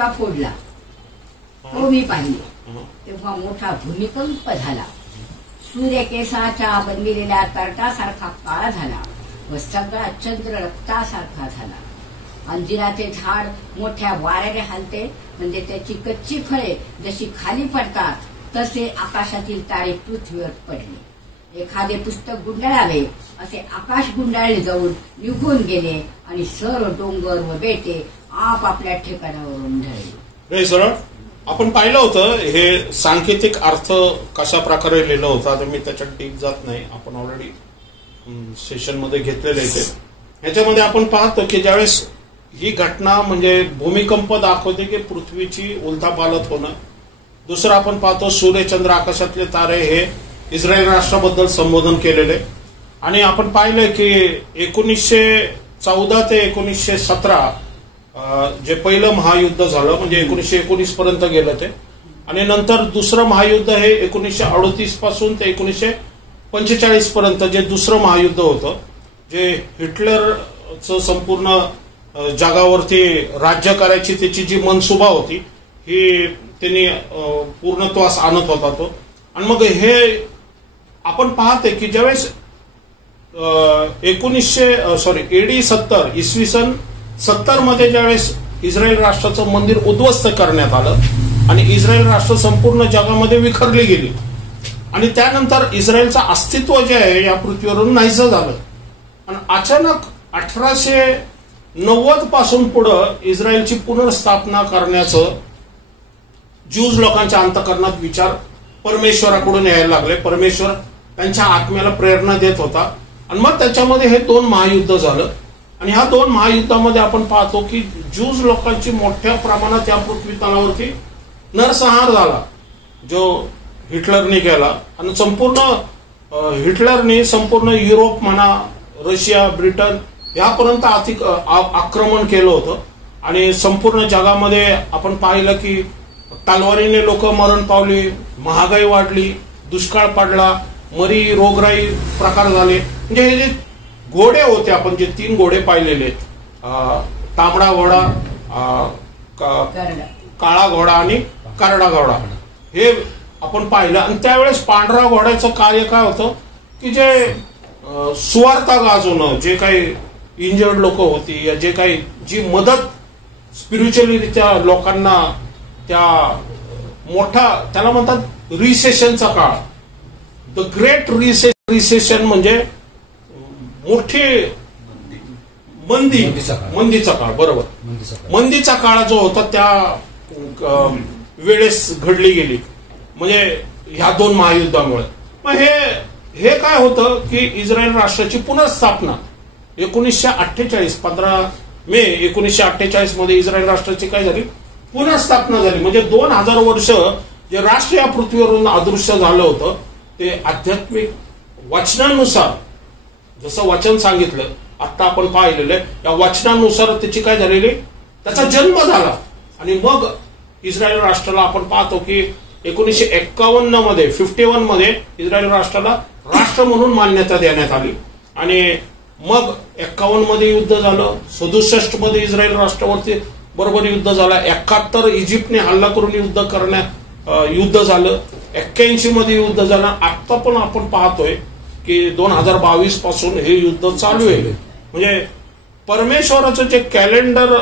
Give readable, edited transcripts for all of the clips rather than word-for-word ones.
बुक्का फोडला तो मी पाहिले तेव्हा मोठा भूमिकंप झाला. सूर्यकेसाच्या बनलेल्या कर्टासारखा काळा झाला व सगळा चंद्र रक्तासारखा झाला. अंजिराचे झाड मोठ्या वाऱ्याने हलते म्हणजे त्याची कच्ची फळे जशी खाली पडतात तसे आकाशातील तारे पृथ्वीवर पडले. एखादे पुस्तक गुंडाळावे असे आकाश गुंडाळले जाऊन निघून गेले आणि सर्व डोंगर व बेटे आपापल्या ठिकाणावरून ढळले. सरळ आपण पाहिलं होतं हे सांकेतिक अर्थ कशा प्रकारे लिहिलं होतं. आता मी त्याच्यात डीप जात नाही, आपण ऑलरेडी सेशन मध्ये घेतलेले ते. ह्याच्यामध्ये आपण पाहतो की ज्यावेळेस ही घटना म्हणजे भूमिकंप दाखवते की पृथ्वीची उलथापालथ होणं. दुसरं आपण पाहतो सूर्यचंद्र आकाशातले तारे हे इस्रायल राष्ट्राबद्दल संबोधन केलेले. आणि आपण पाहिलंय की 1914 ते 1917 जे पहिलं महायुद्ध झालं म्हणजे 1919 पर्यंत गेलं ते. आणि नंतर दुसरं महायुद्ध हे 1938 पासून ते 1945 पर्यंत जे दुसरं महायुद्ध होतं, जे हिटलरचं संपूर्ण जगावरती राज्य करायची त्याची जी मनसुबा होती ही त्यांनी पूर्णत्वास आणत होता तो. आणि मग हे आपण पाहते की ज्यावेळेस एडी 70 इसवी सन 70 मध्ये ज्यावेळेस इस्रायल राष्ट्राचं मंदिर उद्ध्वस्त करण्यात आलं आणि इस्रायल राष्ट्र संपूर्ण जगामध्ये विखरली गेली आणि त्यानंतर इस्रायलचं अस्तित्व जे आहे या पृथ्वीवरून नाहीसं झालं. आणि अचानक 1890 पासून पुढं इस्रायलची पुनर्स्थापना करण्याचं ज्यूज लोकांच्या अंतःकरणात विचार परमेश्वराकडून यायला लागले. परमेश्वर त्यांच्या आत्म्याला प्रेरणा देत होता आणि मग त्याच्यामध्ये हे 2 महायुद्ध झालं. आणि ह्या 2 महायुद्धामध्ये आपण पाहतो की ज्यूज लोकांची मोठ्या प्रमाणात या पृथ्वी तलावरती नरसंहार झाला जो हिटलरने केला. आणि हिटलरने संपूर्ण युरोप म्हणा, रशिया, ब्रिटन यापर्यंत आक्रमण केलं होतं. आणि संपूर्ण जगामध्ये आपण पाहिलं की तलवारीने लोक मरण पावली, महागाई वाढली, दुष्काळ पडला, मरी रोगराई प्रकार झाले. म्हणजे हे जे घोडे होते, आपण जे 3 घोडे पाहिलेले आहेत, तांबडा घोडा, काळा घोडा आणि करडा घोडा, हे आपण पाहिलं. आणि त्यावेळेस पांढरा घोड्याचं कार्य काय होतं की जे सुवार्ता गाजवणं, जे काही इंजर्ड लोक होती या जे काही जी मदत स्पिरिच्युअलीरित्या लोकांना, त्या मोठा त्याला म्हणतात रिसेशनचा काळ, द ग्रेट रिसेशन म्हणजे मोठी मंदीचा काळ. बरोबर, मंदीचा काळ जो होता त्या वेळेस घडली गेली म्हणजे ह्या 2 महायुद्धामुळे. मग हे काय होतं की इस्रायल राष्ट्राची पुनर्स्थापना 1948 15 मे 1948 मध्ये इस्रायल राष्ट्राची काय झाली, पुनर्स्थापना झाली. म्हणजे 2000 वर्ष जे राष्ट्र या पृथ्वीवरून अदृश्य झालं होतं ते आध्यात्मिक वचनानुसार, जसं वचन सांगितलं आता आपण पाहिलेलं आहे, या वचनानुसार त्याची काय झालेली, त्याचा जन्म झाला. आणि मग इस्रायल राष्ट्राला आपण पाहतो की 1951 मध्ये 51 मध्ये इस्रायल राष्ट्राला राष्ट्र म्हणून मान्यता देण्यात आली. आणि मग 51 मध्ये युद्ध झालं, 67 मध्ये इस्रायल राष्ट्रावरती बरोबर युद्ध झालं, 71 इजिप्तने हल्ला करून युद्ध झालं, 81 मध्ये युद्ध झालं. आता पण आपण पाहतोय की 2022 पासून हे युद्ध चालू आहे. म्हणजे परमेश्वराचं जे कॅलेंडर,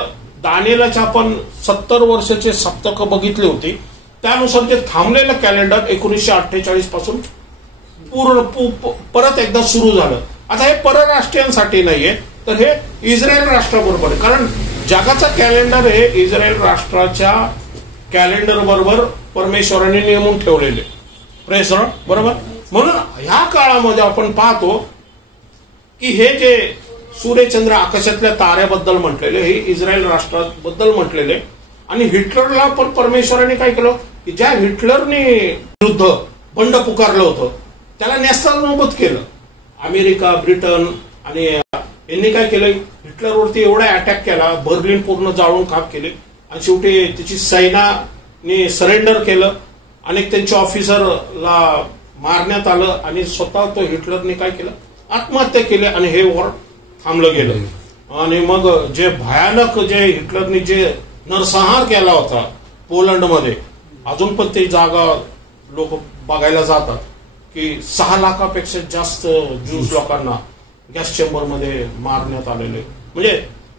दानिएलाचे आपण 70 वर्षाचे सप्तक बघितले होते, त्यानुसार जे थांबलेलं कॅलेंडर 1948 पासून परत एकदा सुरू झालं. आता हे परराष्ट्रीयांसाठी नाहीये, तर हे इस्रायल राष्ट्राबरोबर आहे. कारण जगाचा कॅलेंडर हे इस्रायल राष्ट्राच्या कॅलेंडर बरोबर परमेश्वराने नेमून ठेवलेले. प्रेस बरोबर. म्हणून ह्या काळामध्ये आपण पाहतो की हे जे सूर्यचंद्र आकाशातल्या ताऱ्याबद्दल म्हटलेले हे इस्रायल राष्ट्राबद्दल म्हटलेले. आणि हिटलरला पण परमेश्वराने काय केलं की ज्या हिटलरने विरुद्ध बंड पुकारलं होतं त्याला नेस्तनाबूत केलं. अमेरिका, ब्रिटन आणि यांनी काय केलं, हिटलरवरती एवढा अटॅक केला, बर्लिन पूर्ण जाळून खाक केले आणि शेवटी त्याची सैन्याने सरेंडर केलं. अनेक त्यांच्या ऑफिसरला मारण्यात आलं आणि स्वतः तो हिटलरने काय केलं, आत्महत्या केली आणि हे वॉर थांबलं गेलं. आणि मग जे भयानक जे हिटलरने जे नरसंहार केला होता पोलंडमध्ये. अजून पण ते जागा लोक बघायला जातात की 6 लाखापेक्षा जास्त ज्यूज लोकांना गॅस चेंबरमध्ये मारण्यात आलेले. म्हणजे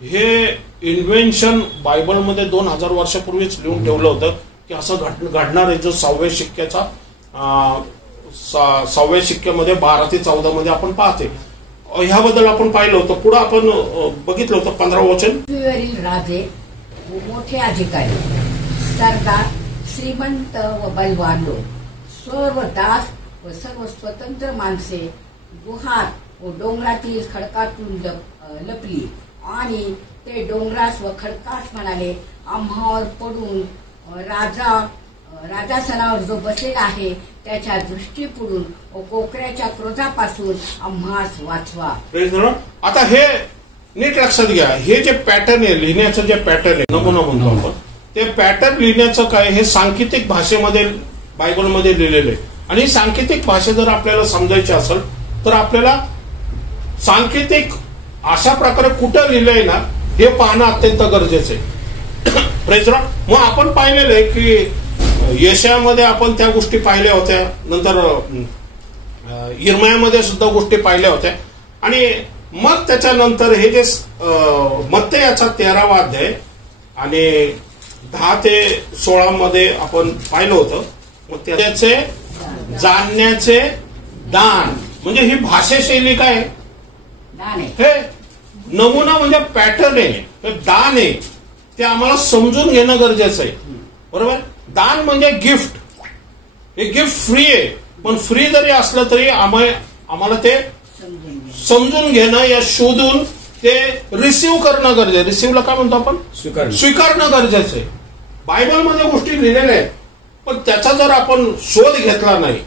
हे इन्व्हेन्शन बायबलमध्ये 2000 वर्षापूर्वीच लिहून ठेवलं होतं की असं घडणार आहे. जो 6व्या शिक्क्याचा 6व्या शिक्क्यामध्ये 12 ते 14 मध्ये आपण पाहते. ह्याबद्दल आपण पाहिलं होतं. पुढे आपण बघितलं होतं 15 वचन. पृथ्वीवरील राजे व मोठे अधिकारी, सरदार, श्रीमंत व बलवान लोक, सर्व दास व सर्व स्वतंत्र माणसे गुहात व डोंगरातील खडकातून लपली आणि ते डोंगरास व खडकास म्हणाले, आम्हावर पडून राजासनावर जो बसलेला आहे त्याच्या दृष्टी पुढून व कोकऱ्याच्या क्रोधापासून आम्हास वाचवा. आता हे नीट लक्षात घ्या. हे जे पॅटर्न आहे लिहिण्याचं, जे पॅटर्न आहे, नमुना म्हणतो आपण, ते पॅटर्न लिहिण्याचं काय, हे सांकेतिक भाषेमध्ये बायबलमध्ये लिहिलेलं आहे. आणि सांकेतिक भाषा जर आपल्याला समजायची असेल तर आपल्याला सांकेतिक अशा प्रकारे कुठं लिहिलंय ना हे पाहणं अत्यंत गरजेचं आहे. Praise Lord. मग आपण पाहिलेलं आहे की यशामध्ये आपण त्या गोष्टी पाहिल्या होत्या, नंतर इर्मयामध्ये सुद्धा गोष्टी पाहिल्या होत्या. आणि मग त्याच्यानंतर हे जे मत्तेयाचा 13वा अध्याय आणि 10 ते 16 मध्ये आपण पाहिलं होतं. मग त्याचे जाणण्याचे दान, म्हणजे ही भाषाशैली काय आहे, हे नमुना म्हणजे पॅटर्न आहे, हे दान आहे, ते आम्हाला समजून घेणं गरजेचं आहे. बरोबर. दान म्हणजे गिफ्ट. हे गिफ्ट फ्री आहे, पण फ्री जरी असलं तरी आम्हाला ते समजून घेणं या शोधून ते रिसिव्ह करणं गरजेचं आहे. रिसिव्हला काय म्हणतो आपण, स्वीकारणं गरजेचं आहे. बायबलमध्ये गोष्टी लिहिलेल्या आहेत, पण त्याचा जर आपण शोध घेतला नाही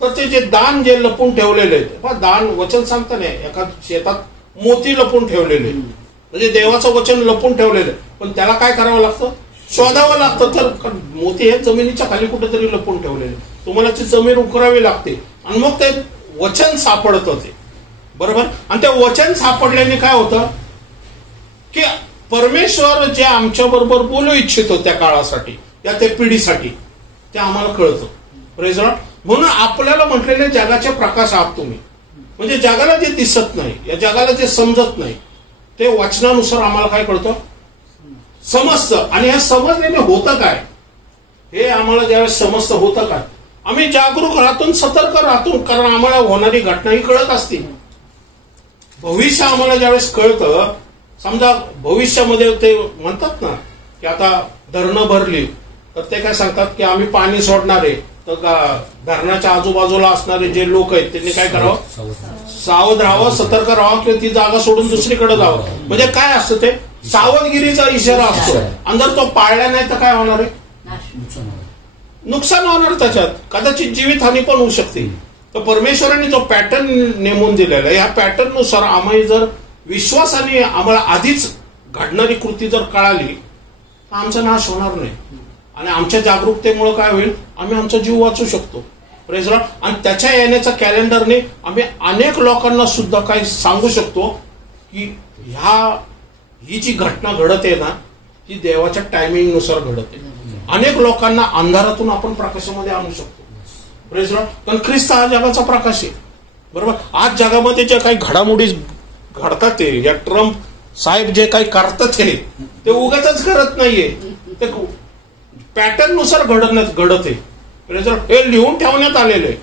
तर ते जे दान जे लपून ठेवलेले आहेत, दान वचन सांगतं नाही, एका शेतात मोती लपून ठेवलेले, म्हणजे देवाचं वचन लपून ठेवलेलं, पण त्याला काय करावं लागतं, शोधावं लागतं. तर मोती हे जमिनीच्या खाली कुठेतरी लपून ठेवलेले, तुम्हाला ती जमीन उकरावी लागते आणि मग ते वचन सापडतं ते. बरोबर. आणि ते वचन सापडल्याने काय होतं की परमेश्वर जे आमच्या बरोबर बोलू इच्छितो त्या काळासाठी, या त्या पिढीसाठी, ते आम्हाला कळतं. Praise Lord. म्हणून आपल्याला म्हटलेले जगाचे प्रकाश आहात तुम्ही. म्हणजे जगाला जे दिसत नाही, या जगाला जे समजत नाही, ते वचनानुसार आम्हाला काय कळतं, समजतं. आणि हे समजलेले होतं काय, हे आम्हाला ज्यावेळेस समजतं होतं काय, आम्ही जागरूक राहतो, सतर्क राहतो, कारण आम्हाला होणारी घटना ही कळत असते. भविष्य आम्हाला ज्यावेळेस कळतं, समजा भविष्यामध्ये ते म्हणतात ना की आता धरणं भरली तर ते काय सांगतात की आम्ही पाणी सोडणार आहे, तर धरणाच्या आजूबाजूला असणारे जे लोक आहेत त्यांनी काय करावं, सावध राहावं, सतर्क राहावं, किंवा ती जागा सोडून दुसरीकडे जावं. म्हणजे काय असतं, ते सावधगिरीचा इशारा असतो. आणि जर तो पाळला नाही तर काय होणार आहे, नुकसान होणार, त्याच्यात कदाचित जीवितहानी पण होऊ शकते. तर परमेश्वरांनी जो पॅटर्न नेमून दिलेला आहे, या पॅटर्ननुसार आम्ही जर विश्वासाने आम्हाला आधीच घडणारी कृती जर कळाली तर आमचा नाश होणार नाही. आणि आमच्या जागरूकतेमुळे काय होईल, आम्ही आमचा जीव वाचू शकतो. Praise Lord. आणि त्याच्या येण्याच्या कॅलेंडरने आम्ही अनेक लोकांना सुद्धा काही सांगू शकतो की ही जी घटना घडत आहे ना, ही देवाच्या टायमिंग नुसार घडत आहे. अनेक लोकांना अंधारातून आपण प्रकाशामध्ये आणू शकतो. Praise Lord. कारण ख्रिस्त हा जगाचा प्रकाश आहे. बरोबर. आज जगामध्ये जे काही घडामोडी घडतात, ते या ट्रम्प साहेब जे काही करतात ते उगाचच करत नाहीये, ते पॅटर्न नुसार घडत आहे. हे लिहून ठेवण्यात आलेलं आहे.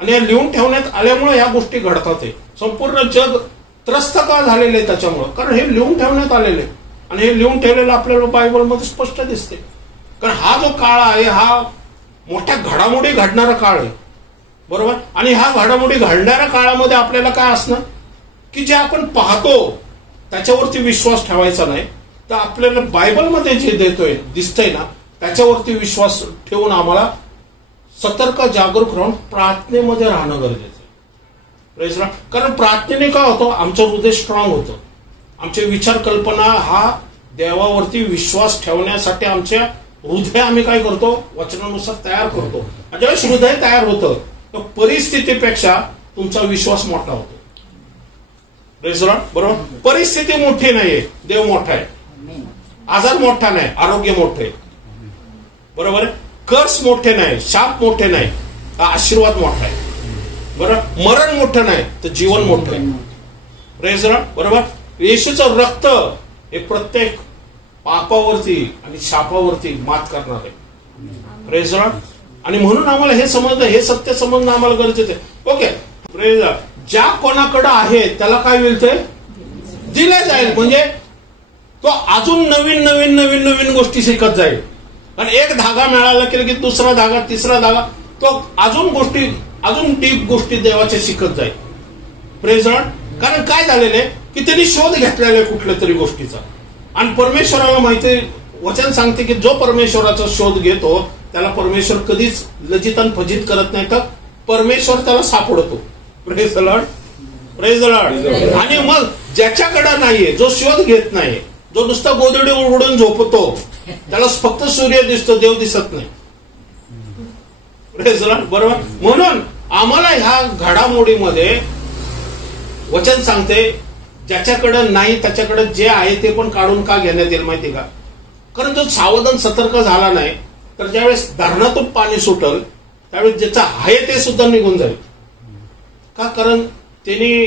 आणि हे लिहून ठेवण्यात आल्यामुळे या गोष्टी घडतात आहे. संपूर्ण जग त्रस्त का झालेलं आहे त्याच्यामुळे, कारण हे लिहून ठेवण्यात आलेलं आहे. आणि हे लिहून ठेवलेलं आपल्याला बायबलमध्ये स्पष्ट दिसते. कारण हा जो काळ आहे हा मोठ्या घडामोडी घडणारा काळ आहे. बरोबर. आणि ह्या घडामोडी घडणाऱ्या काळामध्ये आपल्याला काय असणं की जे आपण पाहतो त्याच्यावरती विश्वास ठेवायचा नाही, तर आपल्याला बायबलमध्ये जे देतोय दिसतंय ना त्याच्यावरती विश्वास ठेवून आम्हाला सतर्क जागरूक राहून प्रार्थनेमध्ये राहणं गरजेचं आहे. Praise Lord. कारण प्रार्थनेने काय होतं, आमचं हृदय स्ट्रॉंग होतं. आमचे विचार कल्पना हा देवावरती विश्वास ठेवण्यासाठी आमच्या हृदय आम्ही काय करतो, वचनानुसार तयार करतो. आणि ज्यावेळेस हृदय तयार होतं तर परिस्थितीपेक्षा तुमचा विश्वास मोठा होतो. Praise Lord. बरोबर. परिस्थिती मोठी नाहीये, देव मोठा आहे. आजार मोठा नाही, आरोग्य मोठे, बरोबर आहे. कर्स मोठे नाही, शाप मोठे नाही, आशीर्वाद मोठा आहे, बरोबर. मरण मोठं नाही तर जीवन मोठं आहे. प्रेज लॉर्ड, बरोबर. येशूचं रक्त हे प्रत्येक पापावरती आणि शापावरती मात करणार आहे. Praise Lord. आणि म्हणून आम्हाला हे समजणं, हे सत्य समजणं आम्हाला गरजेचं आहे. Okay, praise Lord. ज्या कोणाकडे आहे त्याला काय मिळतंय? दिले जाईल. म्हणजे तो अजून नवीन नवीन नवीन नवीन गोष्टी शिकत जाईल. आणि एक धागा मिळाला की दुसरा धागा, तिसरा धागा, तो अजून गोष्टी, अजून डीप गोष्टी देवाच्या शिकत जाईल. Praise Lord. कारण काय झालेलं आहे की त्यांनी शोध घेतलेला आहे कुठल्या तरी गोष्टीचा. आणि परमेश्वराला माहिती, वचन सांगते की जो परमेश्वराचा शोध घेतो त्याला परमेश्वर कधीच लज्जित आणि फजित करत नाही, तर परमेश्वर त्याला सापडतो. Praise Lord, praise Lord. आणि मग ज्याच्याकडे नाहीये, जो शोध घेत नाही, जो नुसता गोधडी उडून झोपतो, त्याला फक्त सूर्य दिसतो, देव दिसत नाही. प्रेज लॉर्ड, बरोबर. म्हणून आम्हाला ह्या घडामोडीमध्ये वचन सांगते ज्याच्याकडे नाही त्याच्याकडे जे आहे ते पण काढून का घेण्यात येईल माहिती का? कारण जो सावधान सतर्क झाला नाही तर ज्यावेळेस धरणातून पाणी सुटल त्यावेळेस ज्याचं आहे ते सुद्धा निघून जाईल. का? कारण त्यांनी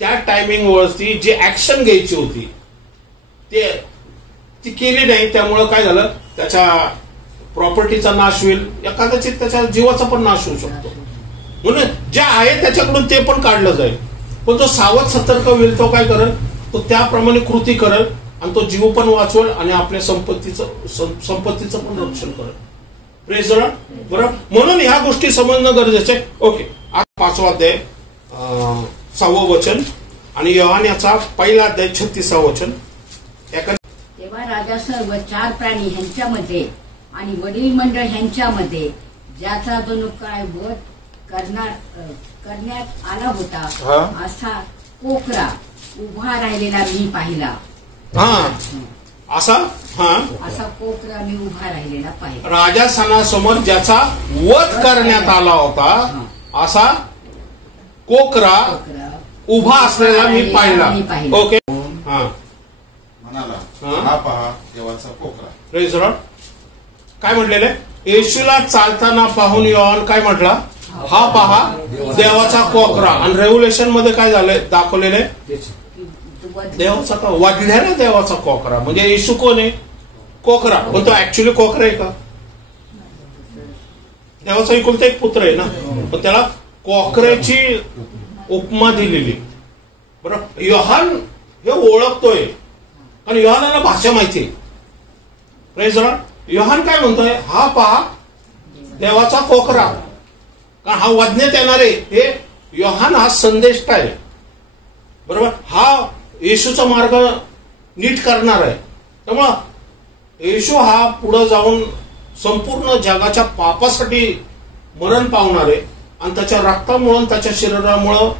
त्या टायमिंग वरती जी ऍक्शन घ्यायची होती ती केली नाही. त्यामुळं काय झालं, त्याच्या प्रॉपर्टीचा नाश होईल, या कदाचित त्याच्या जीवाचा पण नाश होऊ शकतो. म्हणून जे आहे त्याच्याकडून ते पण काढलं जाईल. पण जो सावध सतर्क होईल तो काय करेल, तो त्याप्रमाणे कृती करेल आणि तो जीव पण वाचवेल आणि आपल्या संपत्तीचं पण रक्षण करेल. प्रेज लॉर्ड, बरोबर. म्हणून ह्या गोष्टी समजणं गरजेचं आहे. ओके, आज 5वा अध्याय 6वं वचन आणि योहान याचा 1ला अध्याय 36वा वचन. तेव्हा राजा सर्व 4 प्राणी ह्यांच्यामध्ये आणि वडील मंडळ ह्यांच्यामध्ये ज्याचा जणू काय वध करण्यात आला होता असा कोकरा उभा राहिलेला मी पाहिला. असा कोकरा मी उभा राहिलेला पाहिला. राजासनासमोर ज्याचा वध करण्यात आला होता असा कोकरा उभा असलेला मी पाहिला. ओके, हा पहा देवाचा कोकरा. Praise Lord. काय म्हटलेलं आहे? येशूला चालताना पाहून योहान काय म्हटला? हा पहा देवाचा कोकरा. आणि रेव्होल्युशन मध्ये काय झालंय दाखवलेलं आहे? देवाचा का वाढलेला देवाचा कोकरा. म्हणजे येशू कोण आहे? कोकरा. पण तो ऍक्च्युली कोकरा आहे का? देवाचा एकुलता एक पुत्र आहे ना, पण त्याला कोकऱ्याची उपमा दिलेली. बरोबर. योहान हे ओळखतोय आणि योहानाला भाषा माहिती आहे. Praise Lord. योहान काय म्हणतोय? हा पहा देवाचा कोकरा. कारण हा वाजण्यात येणार आहे. हे योहान हा संदेष्ट आहे, बरोबर. हा येशूचा मार्ग नीट करणार आहे. त्यामुळं येशू हा पुढे जाऊन संपूर्ण जगाच्या पापासाठी मरण पावणार आहे आणि त्याच्या रक्तामुळं, त्याच्या शरीरामुळं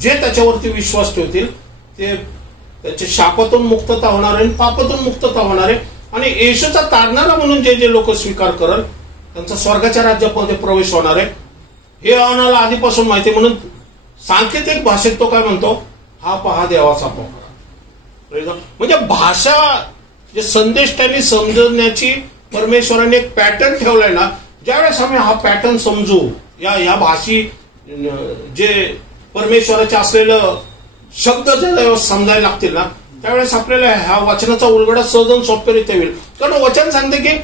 जे त्याच्यावरती विश्वास ठेवतील ते त्याच्या शापातून मुक्तता होणार आहे, पापातून मुक्तता होणार आहे. आणि येशूचा तारणारा म्हणून जे जे लोक स्वीकार करल त्यांचा स्वर्गाच्या राज्यामध्ये प्रवेश होणार आहे. हे आम्हाला आधीपासून माहिती. म्हणून सांकेतिक भाषेत तो काय म्हणतो? हा पहा देवाचा कोकरा. म्हणजे भाषा जे संदेश त्यांनी समजण्याची परमेश्वराने एक पॅटर्न ठेवलाय ना, ज्यावेळेस आम्ही हा पॅटर्न समजू, या भाषी जे परमेश्वराचे असलेलं शब्द जे समजायला लागतील ना, त्यावेळेस आपल्याला ह्या वचनाचा उलगडा सहज सोप्यारित्या होईल. कारण वचन सांगते की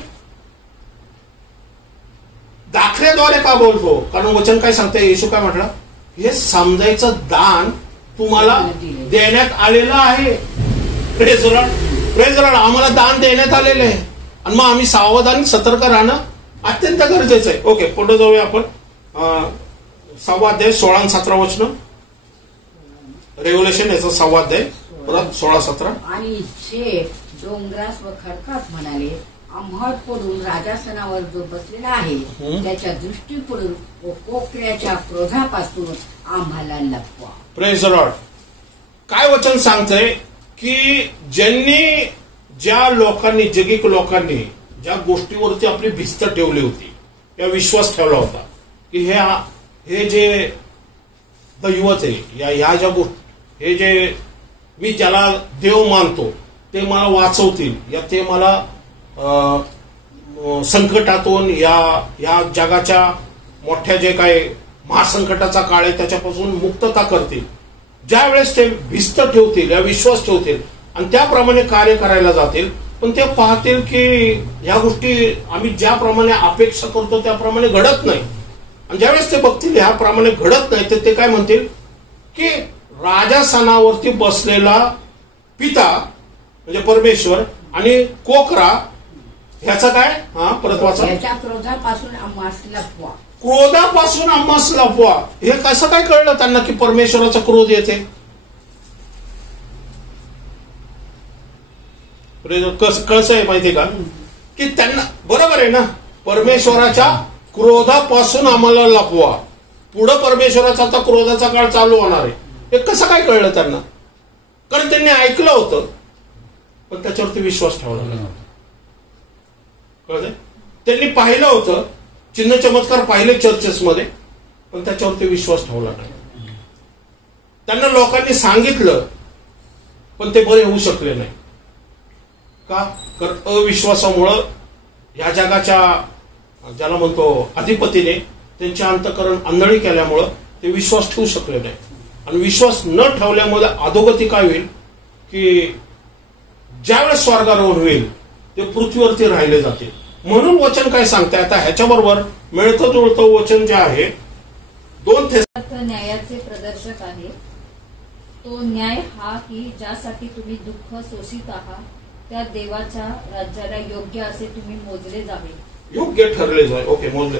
दाखल्याद्वारे का बोलतो? कारण वचन काय सांगते? येशू काय म्हटलं? हे समजायचं दान तुम्हाला देण्यात आलेलं आहे. Praise Lord, praise Lord. आम्हाला दान देण्यात आलेलं आहे आणि मग आम्ही सावधान सतर्क राहणं अत्यंत गरजेचं आहे. ओके, पुढे जाऊया आपण. 6वा अध्याय 16 आणि 17 वचन. रेव्होल्युशन याचा 6वा अध्याय परत 16-17. आणि जे डोंगरास व खडकास म्हणाले, आम्हाड पडून राजासनावर जो बसलेला आहे त्याच्या दृष्टी पडून व कोकऱ्याच्या क्रोधापासून आम्हाला लपवा. Praise Lord. काय वचन सांगतंय की ज्या लोकांनी, जगिक लोकांनी ज्या गोष्टीवरती आपली भिस्त ठेवली होती, या विश्वास ठेवला होता की हे जे दैवत आहे, ह्या ज्या गोष्टी, हे जे मी ज्याला देव मानतो ते मला वाचवतील, या ते मला संकटातून या जगाच्या मोठ्या जे काही महासंकटाचा काळ आहे त्याच्यापासून मुक्तता करतील, ज्या वेळेस ते भिस्त ठेवतील, या विश्वास ठेवतील आणि त्याप्रमाणे कार्य करायला जातील, पण ते पाहतील की ह्या गोष्टी आम्ही ज्याप्रमाणे अपेक्षा करतो त्याप्रमाणे घडत नाही. आणि ज्यावेळेस ते बघतील ह्याप्रमाणे घडत नाही, तर ते काय म्हणतील की राजासनावरती बसलेला पिता म्हणजे परमेश्वर आणि कोकरा ह्याचा काय परत वाचा, ह्याच्या क्रोधापासून आम्हास लपवा. क्रोधापासून आम्हास लपवा. हे कसं काय कळलं त्यांना की परमेश्वराचा क्रोध येते? कसं आहे माहिती का की त्यांना बरोबर आहे ना, परमेश्वराच्या क्रोधापासून आम्हाला लपवा. पुढं परमेश्वराचा आता क्रोधाचा काळ चालू होणार आहे. हे कसं काय कळलं त्यांना? कारण त्यांनी ऐकलं होतं पण त्याच्यावरती विश्वास ठेवला नाही. कळलं? त्यांनी पाहिलं होतं, चिन्ह चमत्कार पाहिले चर्चेसमध्ये, पण त्याच्यावरती विश्वास ठेवला नाही. त्यांना लोकांनी सांगितलं पण ते बरे होऊ शकले नाही. का? कारण अविश्वासामुळं या जगाच्या ज्याला म्हणतो अधिपतीने त्यांचे अंतःकरण आंधळी केल्यामुळं ते विश्वास ठेवू शकले नाही. आणि विश्वास न ठेवल्यामुळे अधोगती काय होईल की ज्यावेळेस स्वर्गारोहण होईल ते पृथ्वीवरती राहिले जातील. म्हणून वचन काय सांगताय आता ह्याच्याबरोबर मिळतं जुळतं वचन जे आहे 2 न्यायाचे प्रदर्शक आहे. तो न्याय हा की ज्यासाठी तुम्ही दुःख सोसित आहात त्या देवाच्या राज्याला योग्य असे तुम्ही मोजले जावे. योग्य ठरले जावे. ओके, मोजले.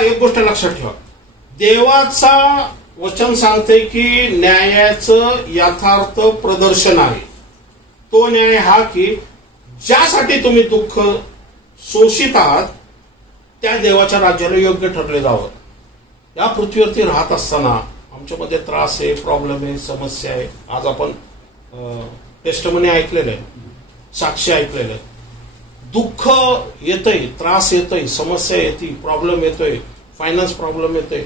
एक गोष्ट लक्षात ठेवा, देवाचा वचन सांगते की न्यायाचं यथार्थ प्रदर्शन आहे. तो न्याय हा की ज्यासाठी तुम्ही दुःख सोसित आहात त्या देवाच्या राज्याला योग्य ठरले जावं. या पृथ्वीवरती राहत असताना आमच्यामध्ये त्रास आहे, प्रॉब्लेम आहे, समस्या आहे. आज आपण टेस्टमनी ऐकलेलं आहे, साक्षी ऐकलेलं आहे. दुःख येतंय, त्रास येतोय, समस्या येते, प्रॉब्लेम येतोय, फायनान्स प्रॉब्लेम येतोय,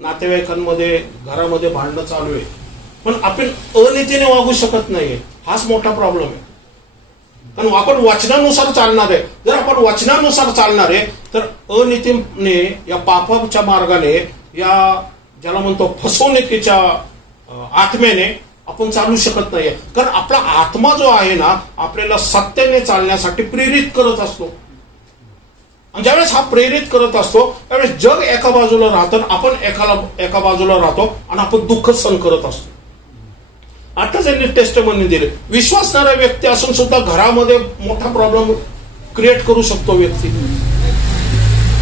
नातेवाईकांमध्ये घरामध्ये भांडणं चालू आहे, पण आपण अनीतीने वागू शकत नाहीये. हाच मोठा प्रॉब्लेम आहे. कारण आपण वचनानुसार चालणार आहे. जर आपण वचनानुसार चालणार आहे तर अनीतीने, या पापाच्या मार्गाने, या ज्याला म्हणतो फसवणुकीच्या आत्म्याने आपण चालू शकत नाहीये. कारण आपला आत्मा जो आहे ना आपल्याला सत्याने चालण्यासाठी प्रेरित करत असतो. आणि ज्यावेळेस हा प्रेरित करत असतो त्यावेळेस जग एका बाजूला राहतं, आपण एका बाजूला राहतो आणि आपण दुःख सहन करत असतो. आता त्यांनी टेस्टमनी दिले, विश्वासणारा व्यक्ती असून सुद्धा घरामध्ये मोठा प्रॉब्लेम क्रिएट करू शकतो व्यक्ती.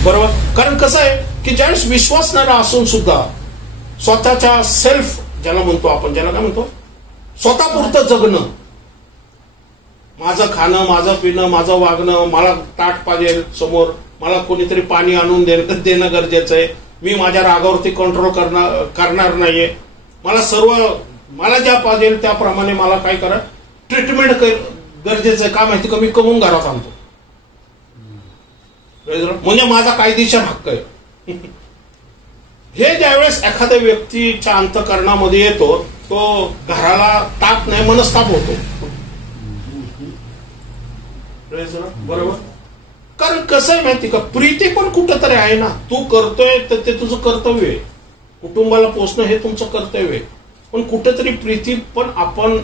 बरोबर? कारण कसं आहे की ज्यावेळेस विश्वासणारा असून सुद्धा स्वतःच्या सेल्फ ज्याला म्हणतो आपण, ज्याला काय म्हणतो, स्वतःपुरतं जगणं, माझं खाणं, माझं पिणं, माझं वागणं, मला ताट पाहिजे समोर, मला कोणीतरी पाणी आणून देणं गरजेचं आहे, मी माझ्या रागावरती कंट्रोल करणार नाहीये, मला ज्या पाहिजे त्याप्रमाणे मला काय करा, ट्रीटमेंट गरजेचं आहे. का माहिती का? मी कमवून घरात आणतो म्हणजे माझा कायदेशीर हक्क आहे. हे ज्यावेळेस एखाद्या व्यक्तीच्या अंतःकरणामध्ये येतो तो घराला ताप नाही, मनस्ताप होतो. बरोबर? कारण कसं आहे माहिती का, प्रीती पण कुठंतरी आहे ना. तू करतोय तर ते तुझं कर्तव्य आहे, कुटुंबाला पोचणं हे तुमचं कर्तव्य आहे, पण कुठेतरी प्रीती पण आपण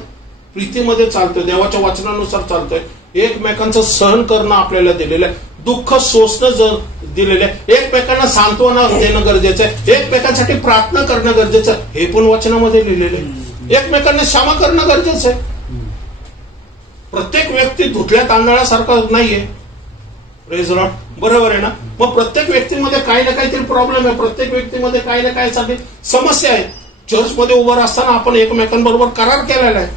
प्रीतीमध्ये चालतोय, देवाच्या वचनानुसार चालतोय, एकमेकांचं सहन करणं आपल्याला दिलेलं आहे, दुःख सोसणं जर दिलेलं आहे, एकमेकांना सांत्वना देणं गरजेचं आहे, एकमेकांसाठी प्रार्थना करणं गरजेचं आहे, हे पण वचनामध्ये लिहिलेलं आहे. एकमेकांना क्षमा करणं गरजेचं आहे. प्रत्येक व्यक्ती धुतल्या तांदळासारखा नाहीये. Praise Lord. बरोबर आहे ना? मग प्रत्येक व्यक्तीमध्ये काही ना काहीतरी प्रॉब्लेम आहे, प्रत्येक व्यक्तीमध्ये काही ना काही समस्या आहे. चर्चमध्ये उभं असताना आपण एकमेकांबरोबर करार केलेला आहे.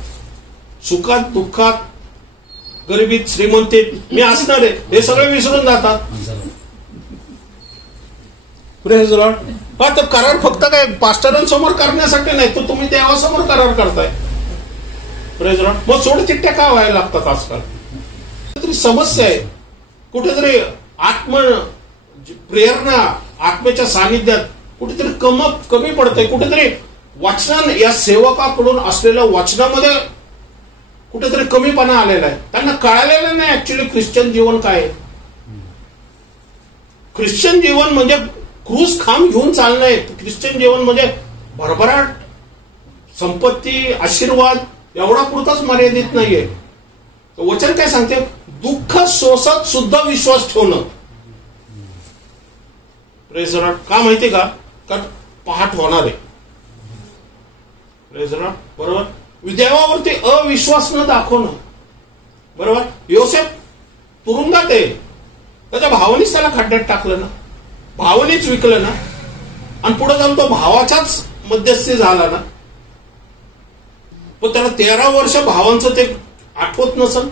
सुखात दुःखात, गरिबीत श्रीमंतीत मी असणार आहे हे सगळे विसरून जातात. Praise Lord. का तर करार फक्त काय पास्टरांसमोर करण्यासाठी नाही, तर तुम्ही देवासमोर करार करताय. Praise Lord. मग सोडचिट्ट्या का व्हायला लागतात आजकाल? कुठेतरी समस्या आहे, कुठेतरी प्रेरणा आत्म्याच्या सानिध्यात कुठेतरी कमी पडतंय, कुठेतरी वचन या सेवकाकडून असलेल्या वचनामध्ये कुठेतरी कमीपणा आलेला आहे. त्यांना कळालेलं नाही ऍक्च्युली ख्रिश्चन जीवन काय आहे. ख्रिश्चन जीवन म्हणजे क्रूस खांब घेऊन चालणं. ख्रिश्चन जीवन म्हणजे भरभराट संपत्ती आशीर्वाद एवढा पुरताच मर्यादित नाहीये. वचन काय सांगते, दुःख सोसत सुद्धा विश्वास ठेवणं. Praise the Lord. का माहितीये का, कारण पहाट होणार आहे. Praise the Lord. बरोबर. देवावरती अविश्वास न दाखवणं. बरोबर. योसेफ तुरुंगात आहे, त्याच्या भावानीच त्याला खड्ड्यात टाकलं ना, भावानीच विकलं ना, आणि पुढे जाऊन तो भावाच्याच मध्यस्थी झाला ना. पण त्याला 13 वर्ष भावांचं ते आठवत नसल.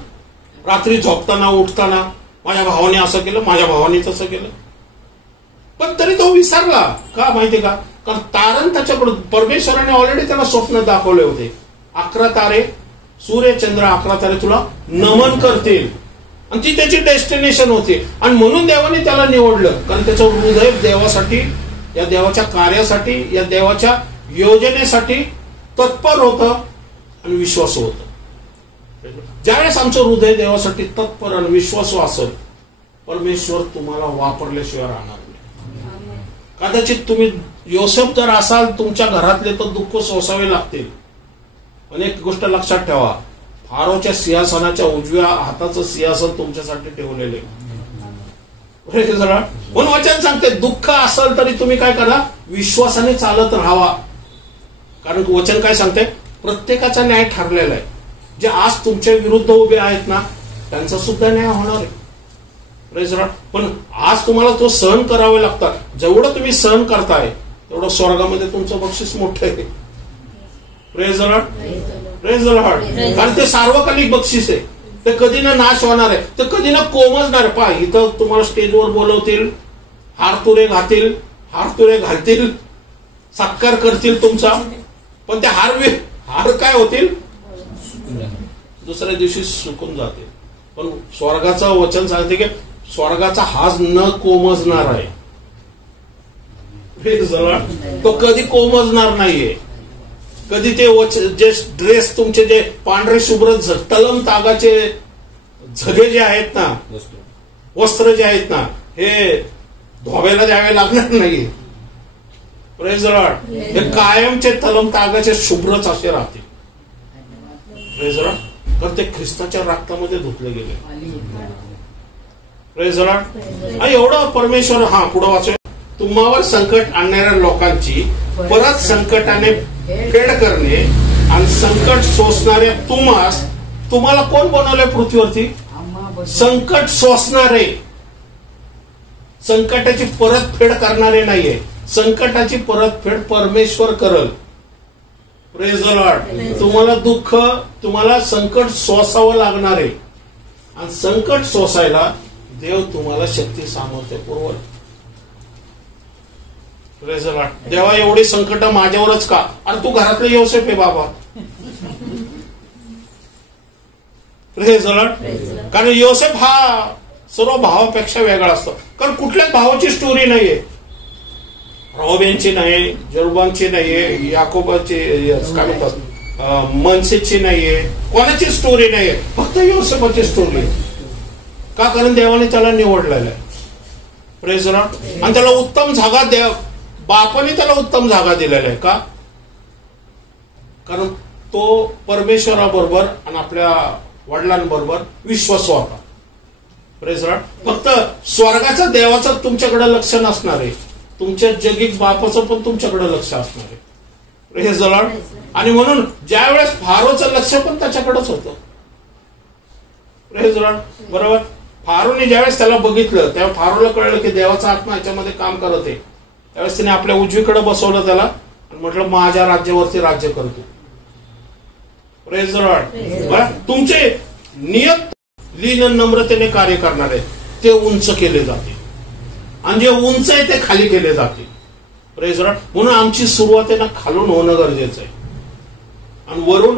रात्री झोपताना उठताना माझ्या भावाने असं केलं, माझ्या भावाने तसं केलं. पण तरी तो विसरला. का माहितीये का, कारण तारण त्याच्याकडून परमेश्वराने ऑलरेडी त्याला स्वप्न दाखवले होते. 11 तारे, सूर्य चंद्र 11 तारे तुला नमन करतील. आणि ती त्याची डेस्टिनेशन होती. आणि म्हणून देवाने त्याला निवडलं, कारण त्याचं हृदय देवासाठी, या देवाच्या कार्यासाठी, या देवाच्या योजनेसाठी तत्पर होतं आणि विश्वासू होतं. ज्यावेळेस आमचं हृदय देवासाठी तत्पर आणि विश्वासू असेल, परमेश्वर तुम्हाला वापरल्याशिवाय राहणार नाही. कदाचित तुम्ही योसेफ जर असाल, तुमच्या घरातले तर दुःख सोसावे लागतील. पण एक गोष्ट लक्षात ठेवा, फारोच्या सिंहासनाच्या उजव्या हाताचं सिंहासन तुमच्यासाठी ठेवलेले. म्हणून वचन सांगते, दुःख असेल तरी तुम्ही काय करा, विश्वासाने चालत राहावा. कारण वचन काय सांगते, प्रत्येकाचा न्याय ठरलेला आहे. जे आज तुमच्या विरुद्ध उभे आहेत ना, त्यांचा सुद्धा न्याय होणार आहे. Praise the Lord. पण आज तुम्हाला तो सहन करावे लागतात. जेवढं तुम्ही सहन करताय तेवढं स्वर्गामध्ये तुमचं बक्षीस मोठं आहे. Praise the Lord. Praise the Lord. कारण ते सार्वकालिक बक्षीस आहे. ते कधी ना नाश होणार आहे, ते कधी ना कोमजणार. पहा, इथं तुम्हाला स्टेजवर बोलवतील, हारतुरे घालतील, सत्कार करतील तुमचा, पण ते हार काय होतील, दुसऱ्या दिवशी सुकून जातील. पण स्वर्गाचं वचन सांगते की स्वर्गाचा हाच न कोमजणार आहे. तो कधी कोमजणार नाहीये. कधी ते जे ड्रेस तुमचे जे पांढरे शुभ्र तलम तागाचे झगे जे आहेत ना, वस्त्र जे आहेत ना, हे धोब्याला द्यावे लागणार नाही. Praise the Lord. हे कायमचे तलम तागाचे शुभ्रच असे राहतील. Praise the Lord. तर ते ख्रिस्ताच्या रक्तामध्ये धुतले गेले. Praise the Lord. एवढं परमेश्वर. पुढे वाचूया. तुम्हावर संकट आणणाऱ्या लोकांची परत संकटाने फेड करणे आणि संकट सोसणाऱ्या तुम्हाला कोण बनवलंय पृथ्वीवरती? संकट सोसणारे, संकटाची परतफेड करणारे नाहीये. संकटाची परतफेड परमेश्वर करल. Praise the Lord. तुम्हाला दुःख, तुम्हाला संकट सोसावं लागणार आहे. आणि संकट सोसायला देव तुम्हाला शक्ती सामर्थ्य पुरवल. Praise the Lord. देवा, एवढी संकट माझ्यावरच का? अरे तू घरातले योसेफ आहे बाबा. Praise the Lord. कारण योसेफ हा सर्व भावापेक्षा वेगळा असतो. कारण कुठल्याच भावाची स्टोरी नाहीये. रॉबेनची नाही, जरुबांची नाहीये, याकोबाची काय म्हणतात मनसेची नाहीये, कोणाची स्टोरी नाहीये. फक्त योसेफाची स्टोरी. का? कारण देवाने त्याला निवडलेलं आहे. Praise the Lord. आणि त्याला उत्तम जागा बापाने त्याला उत्तम जागा दिलेला आहे. का? कारण तो परमेश्वराबरोबर आणि आपल्या वडिलांबरोबर विश्वासू होता. Praise the Lord. फक्त स्वर्गाचं देवाचं तुमच्याकडे लक्ष नसणार आहे, तुमच्या जगिक बापाचं पण तुमच्याकडे लक्ष असणार आहे. Praise the Lord. आणि म्हणून ज्या वेळेस फारोचं लक्ष पण त्याच्याकडेच होतं. Praise the Lord. बरोबर. फारोने ज्यावेळेस त्याला बघितलं, तेव्हा फारोला कळलं की देवाचा आत्मा याच्यामध्ये काम करत आहे. त्यावेळेस त्याने आपल्या उजवीकडे बसवलं त्याला आणि म्हटलं, माझ्या राज्यावरती राज्य करतो. Praise the Lord. तुमचे नियत लीन नम्रतेने कार्य करणार आहे ते उंच केले जाते, आणि जे उंच आहे ते खाली केले जाते. Praise the Lord. म्हणून आमची सुरुवात आहे ना, खालून होणं गरजेचं आहे. आणि वरून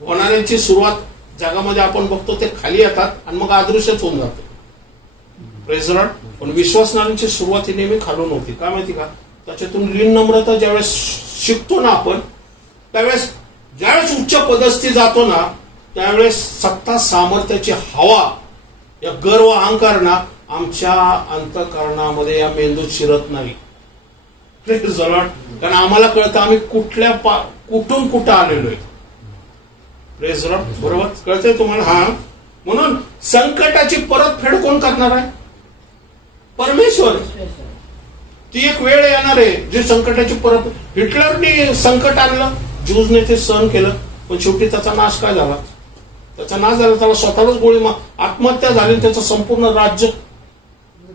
होणाऱ्यांची सुरुवात जगामध्ये आपण बघतो ते खाली येतात आणि मग अदृश्यच होऊन जाते. Praise the Lord. पण विश्वासणाऱ्यांची सुरुवात ही नेहमी खालून होती. का माहिती का? त्याच्यातून लीन नम्रता ज्यावेळेस शिकतो ना आपण, त्यावेळेस ज्यावेळेस उच्च पदस्थी जातो ना, त्यावेळेस सत्ता सामर्थ्याची हवा, या गर्व अहंकार ना आमच्या अंतःकरणामध्ये या मेंदूत शिरत नाही. कारण आम्हाला कळतं आम्ही कुठून कुठं आलेलो आहे. Praise Lord. बरोबर कळतंय तुम्हाला. हा, म्हणून संकटाची परतफेड कोण करणार आहे? परमेश्वर. ती एक वेळ येणार आहे जी संकटाची परत. हिटलरने संकट आणलं, ज्यूजने ते सहन केलं, पण शेवटी त्याचा नाश काय झाला? त्याचा नाश झाला, त्याला स्वतःलाच गोळी आत्महत्या झाली, त्याचं संपूर्ण राज्य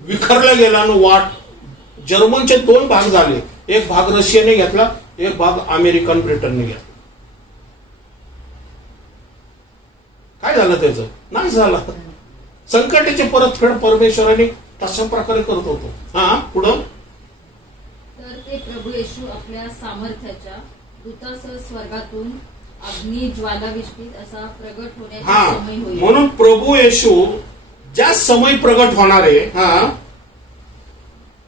विखरलं गेलं. आणि जर्मनचे 2 भाग झाले. एक भाग रशियाने घेतला, एक भाग अमेरिकन ब्रिटनने घेतला. काय झालं? त्याचं नाश झाला. संकटाची परतफेड परमेश्वराने तशा प्रकारे करत होतो. हा, पुढं. तर ते प्रभू येशू आपल्या सामर्थ्याच्या दूतासह स्वर्गातून अग्नी ज्वालाविष्टीत असा प्रगट होण्याचा समय होईल. म्हणून प्रभू येशू ज्या समय प्रगट होणार आहे, हा,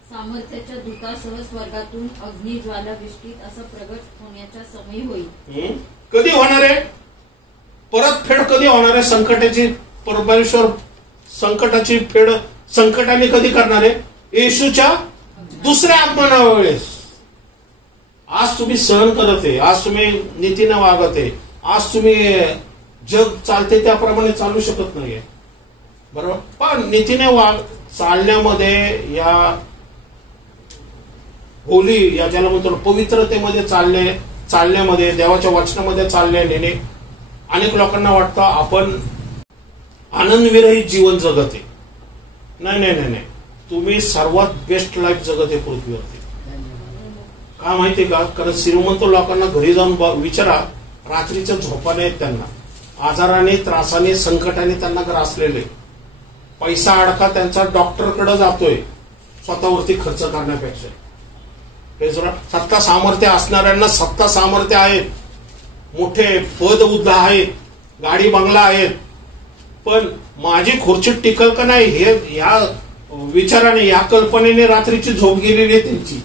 सामर्थ्याच्या दूतासह स्वर्गातून अग्नी ज्वालाविष्टीत असं प्रगट होण्याचा समय होईल. कधी होणार आहे? परतफेड कधी होणार आहे? संकटाची परमेश्वर संकटाची फेड संकटाने कधी करणार आहे? येशूच्या दुसऱ्या आगमनावेळेस. आज तुम्ही सहन करत आहे, आज तुम्ही नीतीने वागत आहे, आज तुम्ही जग चालते त्याप्रमाणे चालू शकत नाहीये. बरोबर. पण नीतीने चालण्यामध्ये, या होली, या ज्याला म्हणतो पवित्रतेमध्ये चालण्यामध्ये, देवाच्या वचनामध्ये चालण्याने अनेक लोकांना वाटतं आपण आनंदविरहित जीवन जगत आहे. नाही नाही नाही नाही, तुम्ही सर्वात बेस्ट लाईफ जगत आहे पृथ्वीवरती. का माहितीये का? कारण श्रीमंत लोकांना घरी जाऊन विचारा, रात्रीच्या झोपा नाहीत त्यांना, आजाराने, त्रासाने, संकटाने त्यांना ग्रासलेले. पैसा अडका त्यांचा डॉक्टरकडे जातोय स्वतःवरती खर्च करण्यापेक्षा. सत्ता सामर्थ्य असणाऱ्यांना सत्ता सामर्थ्य आहेत, मोठे पद उद्धा आहेत, गाडी बंगला आहेत, पण माझी खुर्ची टिकल का नाही हे या विचाराने, या कल्पनेने रात्रीची झोप गेलेली आहे त्यांची.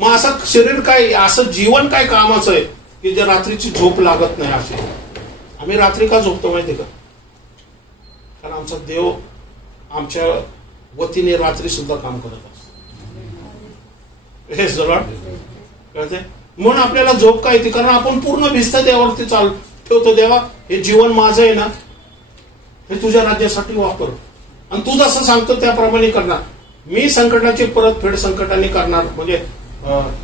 मग असं शरीर काय, असं जीवन काय कामाचं आहे की जे रात्रीची झोप लागत नाही? असे आम्ही रात्री का झोपतो माहिती का? कारण आमचा देव आमच्या वतीने रात्री सुद्धा काम करत असतो. हे जवळ कळते. म्हणून आपल्याला झोप काय येते? कारण आपण पूर्ण भिस्त देवावरती ठेवतो. देवा, हे जीवन माझं आहे ना, हे तुझ्या राज्यासाठी वापर, आणि तू जसं सांगतो त्याप्रमाणे करणार. मी संकटाची परतफेड संकटाने करणार. म्हणजे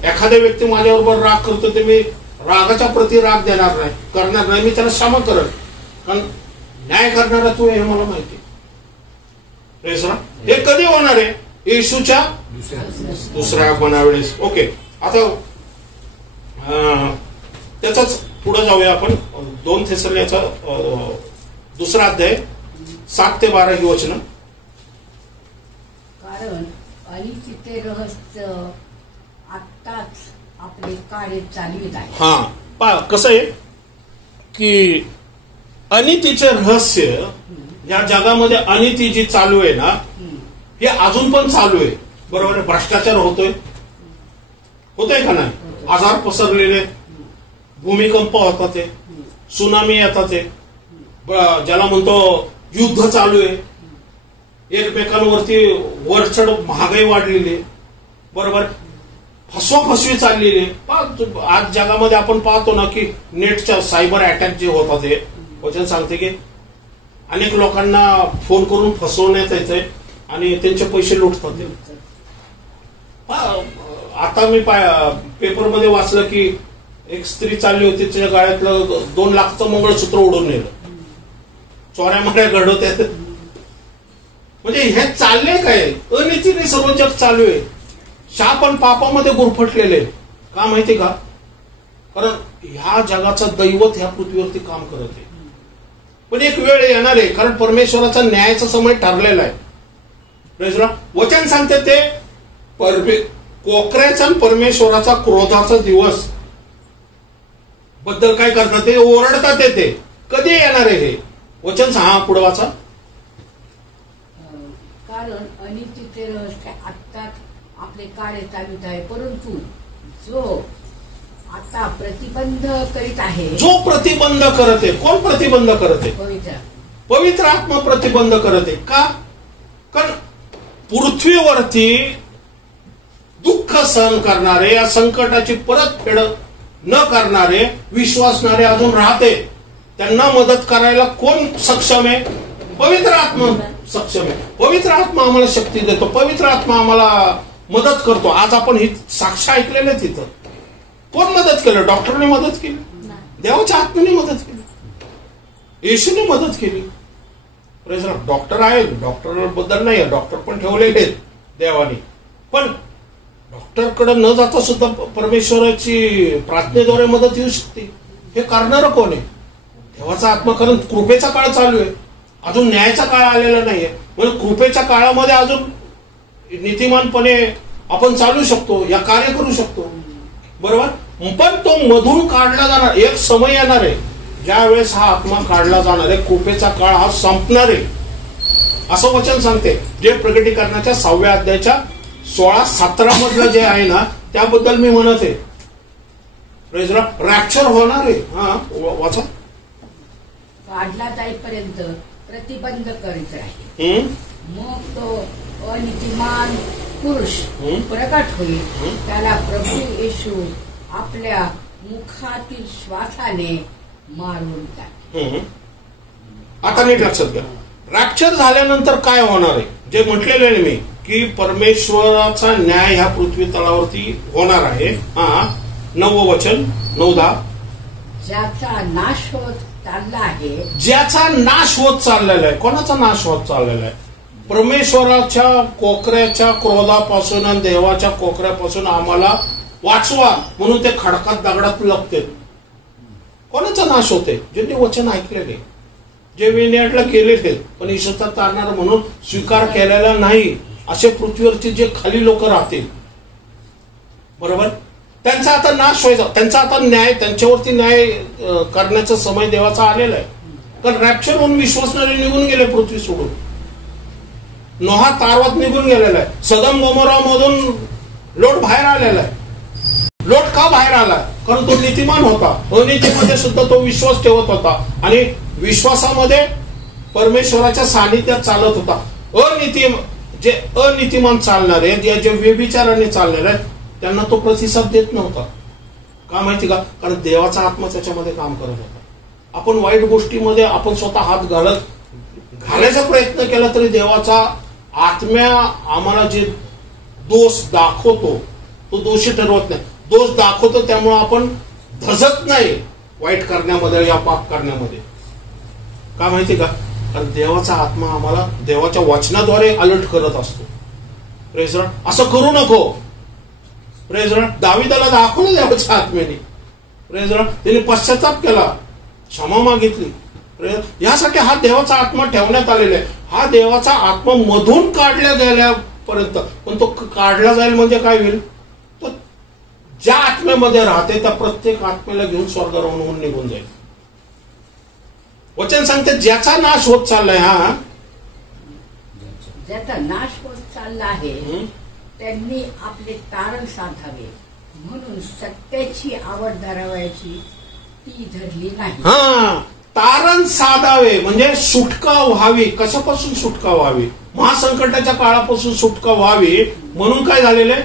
एखाद्या व्यक्ती माझ्याबरोबर राग करतो ते मी रागाच्या प्रति राग देणार नाही, करणार नाही, मी त्याला क्षमा करेन. कारण न्याय करणारा तू हे मला माहिती. हे कधी होणार आहे? येशूच्या दुसऱ्या आगमनावेळेस. ओके, आता त्याचाच पुढे जाऊया आपण. 2 थेसलोनिकचा 2 अध्याय 7 ते 12 ही वचनं. कारण अनिश्चित रहस्य आत्ताच आपले कार्य चालवित आहे. हा, पहा कसं आहे की अनितीचे रहस्य, या जगामध्ये अनिती जी चालू आहे ना, हे अजून पण चालू आहे. बरोबर आहे. भ्रष्टाचार होतोय का नाही? आजार पसरलेले, भूमिकंप होतात, सुनामी येतात, ज्याला म्हणतो युद्ध चालू आहे, एकमेकांवरती वरचढ महागाई वाढलेली, बरोबर, फसवाफसवी चाललेली. आज जगामध्ये आपण पाहतो ना की नेटच्या सायबर अटॅक जे होतात, ते वचन सांगते की अनेक लोकांना फोन करून फसवण्यात येते आणि त्यांचे पैसे लुटतात. आता मी पेपरमध्ये वाचलं की एक स्त्री चालली होती, तिच्या गाळ्यातलं 2 लाखचं मंगळसूत्र उडून नेलं. चोऱ्या माऱ्या घडवत्यात. म्हणजे हे चालले काय? अनितीने सर्व जग चालू आहे. शाप आणि पापामध्ये गुरफटलेले. का माहिती का? कारण ह्या जगाचं दैवत ह्या पृथ्वीवरती काम करत आहे. पण एक वेळ येणार आहे, कारण परमेश्वराचा न्यायाचा समय ठरलेला आहे. वचन सांगते ते कोकऱ्याचा आणि परमेश्वराचा क्रोधाचा दिवस बद्दल काय करतात? ते ओरडतात. ते कधी येणार आहे हे वचन? हा, पुढे वाचा. कारण अनिश्चित रहस्य आत्ताच आपले कार्य चालवित आहे, परंतु जो आता प्रतिबंध करीत आहे जो प्रतिबंध करत आहे. कोण प्रतिबंध करत आहे? पवित्र पवित्र आत्मा प्रतिबंध करत आहे. का? कारण पृथ्वीवरती दुःख सहन करणारे, या संकटाची परतफेड न करणारे, विश्वासणारे अजून राहते. त्यांना मदत करायला कोण सक्षम आहे? पवित्र आत्मा सक्षम आहे. पवित्र आत्मा आम्हाला शक्ती देतो. पवित्र आत्मा आम्हाला मदत करतो. आज आपण ही साक्ष ऐकलेले तिथं. कोण मदत केलं? डॉक्टरने मदत केली, देवाच्या आत्म्याने मदत केली, येशूने मदत केली. डॉक्टर आहे, डॉक्टर बद्दल नाही, डॉक्टर पण ठेवलेले आहेत देवाने. पण डॉक्टरकडे न जाता सुद्धा परमेश्वराची प्रार्थनेद्वारे मदत येऊ शकते. हे करणारं कोण आहे? देवाचा आत्मा. कारण कृपेचा काळ चालू आहे, अजून न्यायाचा काळ आलेला नाहीये. म्हणजे कृपेच्या काळामध्ये अजून नीतिमानपणे आपण चालू शकतो, या कार्य करू शकतो. बरोबर. पण तो मधून काढला जाणार एक समय येणार आहे, ज्या वेळेस हा आत्मा काढला जाणार आहे. कृपेचा काळ हा संपणार आहे असं वचन सांगते. जे प्रकटीकरणाच्या 6व्या अध्यायाच्या 16-17 मधलं जे आहे ना, त्याबद्दल मी म्हणत आहे. रॅप्चर होणार आहे. हा वाचा. काढला जाईपर्यंत प्रतिबंध करीत राहील. मग तो अनितिमान पुरुष प्रकट होईल. त्याला प्रभू येशू आपल्या मुखातील श्वासाने मारून टाकेल. आता नीट लक्षात घ्या. रॅप्चर झाल्यानंतर काय होणार आहे? जे म्हटलेलं आहे मी की परमेश्वराचा न्याय ह्या पृथ्वी तलावरती होणार आहे. 9वं वचन 9-10. ज्याचा नाश होत चालला आहे. ज्याचा नाश होत चाललेला आहे. कोणाचा नाश होत चाललेला आहे? परमेश्वराच्या कोकऱ्याच्या क्रोधापासून आणि देवाच्या कोकऱ्यापासून आम्हाला वाचवा म्हणून ते खडकात दगडात लपते. कोणाचा नाश होते? ज्यांनी वचन ऐकलेले, जे विनयाला गेलेले पण ईश्वरचा तारणार म्हणून स्वीकार केलेला नाही, असे पृथ्वीवरचे जे खाली लोक राहतील. बरोबर. त्यांचा आता नाश व्हायचा, त्यांचा आता न्याय, त्यांच्यावरती न्याय करण्याचा समय देवाचा आलेला आहे. कारण रॅप्चर म्हणून विश्वासणारे निघून गेले पृथ्वी सोडून. नोहा तारवात निघून गेलेला आहे. सदम गोमोरा मधून लोट बाहेर आलेला आहे. लोट का बाहेर आला? कारण तो नीतिमान होता. अनीतीमध्ये सुद्धा तो विश्वास ठेवत होता आणि विश्वासामध्ये परमेश्वराच्या सानिध्यात चालत होता. जे अनीतिमान चालणारे, जे व्यभिचाराने चालणारे, त्यांना तो प्रतिसाद देत नव्हता. का माहिती का? कारण देवाचा आत्मा त्याच्यामध्ये काम करत होता. आपण वाईट गोष्टीमध्ये आपण स्वतः हात घालायचा प्रयत्न केला तरी देवाचा आत्म्या आम्हाला जे दोष दाखवतो तो दोषी ठरवत नाही. दोष दाखवतो त्यामुळे आपण धजत नाही वाईट करण्यामध्ये या पाप करण्यामध्ये. का माहिती का? कारण देवाचा आत्मा आम्हाला देवाच्या वचनाद्वारे अलर्ट करत असतो. Praise Lord. असं करू नको. Praise Lord. दाविदाला दाखवलं देवाच्या आत्म्याने. Praise Lord. त्याने पश्चाताप केला, क्षमा मागितली. यासाठी हा देवाचा आत्मा ठेवण्यात आलेला आहे. हा देवाचा आत्मा मधून काढल्या गेल्यापर्यंत. पण तो काढला जाईल म्हणजे काय होईल? तो ज्या आत्म्यामध्ये राहते त्या प्रत्येक आत्म्याला घेऊन स्वर्गारोहण निघून जाईल. वचन सांगते ज्याचा नाश होत चाललाय. ज्याचा नाश होत चालला आहे त्यांनी आपले तारण साधावे म्हणून सत्याची आवड धरावायची ती धरली नाही. तारण साधावे म्हणजे सुटका व्हावी. कशापासून सुटका व्हावी? महासंकटाच्या काळापासून सुटका व्हावी म्हणून काय झालेलं आहे?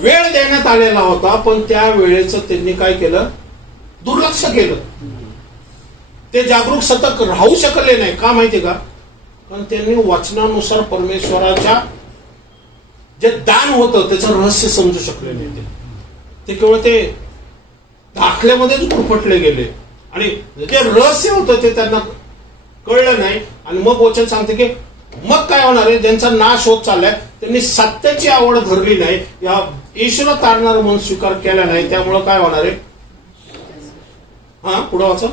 वेळ देण्यात आलेला होता, पण त्या वेळेचं त्यांनी काय केलं? दुर्लक्ष केलं. ते जागरूक सतत राहू शकले नाही. का माहिती का? कारण त्यांनी वचनानुसार परमेश्वराच्या जे दान होतं त्याचं रहस्य समजू शकले नाही. ते केवळ ते दाखल्यामध्येच गुरफटले गेले आणि जे रहस्य होतं ते त्यांना कळलं नाही. आणि मग वचन सांगते की मग काय होणार आहे? ज्यांचा नाश होत चाललाय त्यांनी सत्याची आवड धरली नाही, या ईश्वर तारणार म्हणून स्वीकार केला नाही. त्यामुळं काय होणार आहे? पुढे वाचा.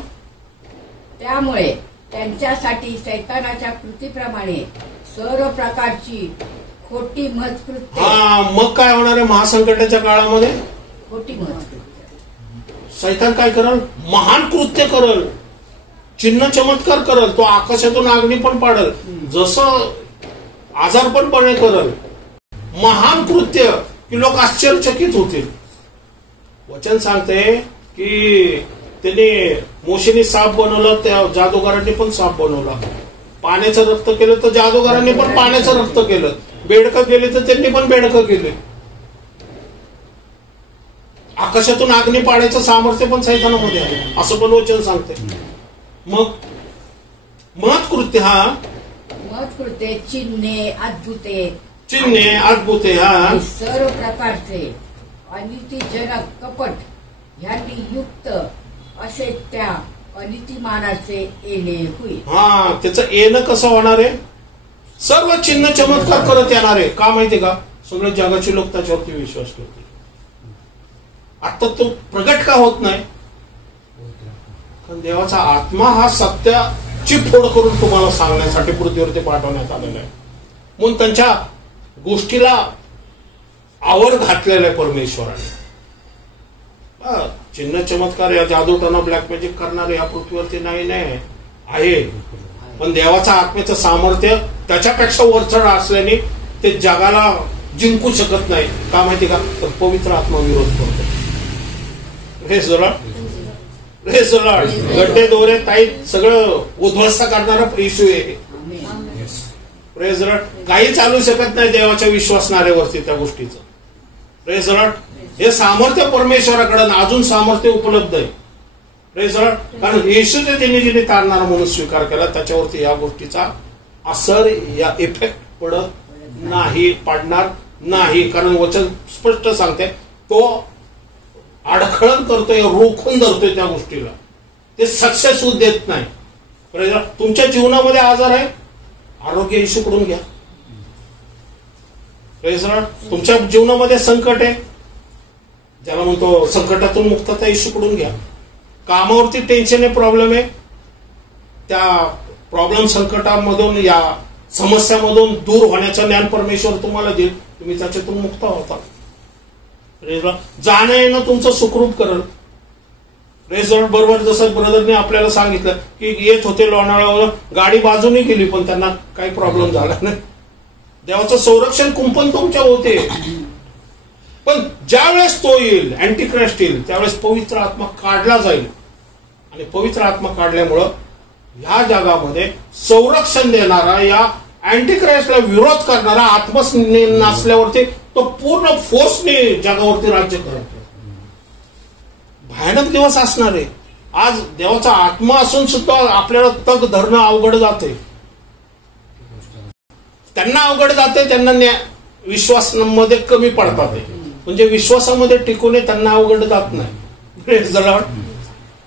त्यामुळे त्यांच्यासाठी सैतानाच्या कृतीप्रमाणे सर्व प्रकारची खोटी महत्कृत्य. मग काय होणार आहे? महासंकटाच्या काळामध्ये खोटी महत्कृत्य सैतान काय करल? महान कृत्य करल, चिन्ह चमत्कार करल. तो आकाशातून अग्नी पण पाडल, जसं आजारपणपणे करल. महान कृत्य की लोक आश्चर्यचकित होतील. वचन सांगते की त्यांनी मोशीने साप बनवलं, त्या जादूगारांनी पण साप बनवला. पाण्याचं रक्त केलं तर जादूगारांनी पण पाण्याचं रक्त केलं. बेडकं केले तर त्यांनी पण बेडकं केले. आकाशातून अग्नी पाडायचं सामर्थ्य पण सैतानामध्ये आहे, असं पण वचन सांगते. मग महत्कृत्य महत्कृत्य चिन्हे अद्भुते सर्व प्रकारचे अनितीजनक कपट ह्यांनी युक्त असे त्या अनितीमानाचे येणे होईल. त्याचं येणं कसं होणार आहे? सर्व चिन्ह चमत्कार करत येणार आहे. का माहितीये का? सगळे जगाचे लोक त्याच्यावरती विश्वास ठेवतील. आता तो प्रगट का होत नाही? कारण देवाचा आत्मा हा सत्याची फोड करून तुम्हाला सांगण्यासाठी पृथ्वीवरती पाठवण्यात आलेला आहे. म्हणून त्यांच्या गोष्टीला आवड घातलेला आहे परमेश्वराने. चिन्ह चमत्कार या जादूटोना ब्लॅक मॅजिक करणारे या पृथ्वीवरती नाही आहे. पण देवाचा आत्म्याचं सामर्थ्य त्याच्यापेक्षा वरचढ असल्याने ते जगाला जिंकू शकत नाही. का माहिती का? तर पवित्र आत्मा विरोध करतो. गड्डे दोरे ताई सगळं उद्ध्वस्त करणारा येशू आहे. Praise Lord. काही चालू शकत नाही देवाच्या विश्वासणाऱ्यावरती त्या गोष्टीचं. Praise Lord. हे सामर्थ्य परमेश्वराकडे अजून सामर्थ्य उपलब्ध आहे. Praise Lord. कारण येशू त्यांनी जिने तारणारा म्हणून स्वीकार केला त्याच्यावरती या गोष्टीचा असर या इफेक्ट पडणार नाही. कारण वचन स्पष्ट सांगते तो अडखळण करतोय, रोखून धरतोय त्या गोष्टीला. ते सक्सेस होऊ देत नाही. Praise Lord. तुमच्या जीवनामध्ये आजार आहे, आरोग्य येशूकडून घ्या. Praise Lord. तुमच्या जीवनामध्ये संकट आहे, ज्याला म्हणतो संकटातून मुक्तता येशूकडून घ्या. कामावरती टेन्शन आहे, प्रॉब्लेम आहे, त्या प्रॉब्लेम संकटामधून या समस्यामधून दूर होण्याचं ज्ञान परमेश्वर तुम्हाला देईल. तुम्ही त्याच्यातून मुक्त होता. जाणं येणं तुमचं सुखरूप करेल. रेझॉर्ट बरोबर जसं ब्रदरने आपल्याला सांगितलं की येत होते लोणावळ्यावर, गाडी बाजूने गेली पण त्यांना काही प्रॉब्लेम झाला नाही. देवाचं संरक्षण कुंपण तुमच्या होते. पण ज्यावेळेस तो येईल, अँटिक्राइस्ट येईल, त्यावेळेस पवित्र आत्मा काढला जाईल. आणि पवित्र आत्मा काढल्यामुळं ह्या जगामध्ये संरक्षण देणारा, या अँटिक्राइस्टला विरोध करणारा आत्मा नसल्यावरती तो पूर्ण फोर्सने जगावरती राज्य करतो. भयानक दिवस असणार आहे. आज देवाचा आत्मा असून सुद्धा आपल्याला तग धरणं अवघड जाते. त्यांना अवघड जाते, त्यांना विश्वासामध्ये कमी पडतात. म्हणजे विश्वासामध्ये टिकून त्यांना अवघड जात नाही.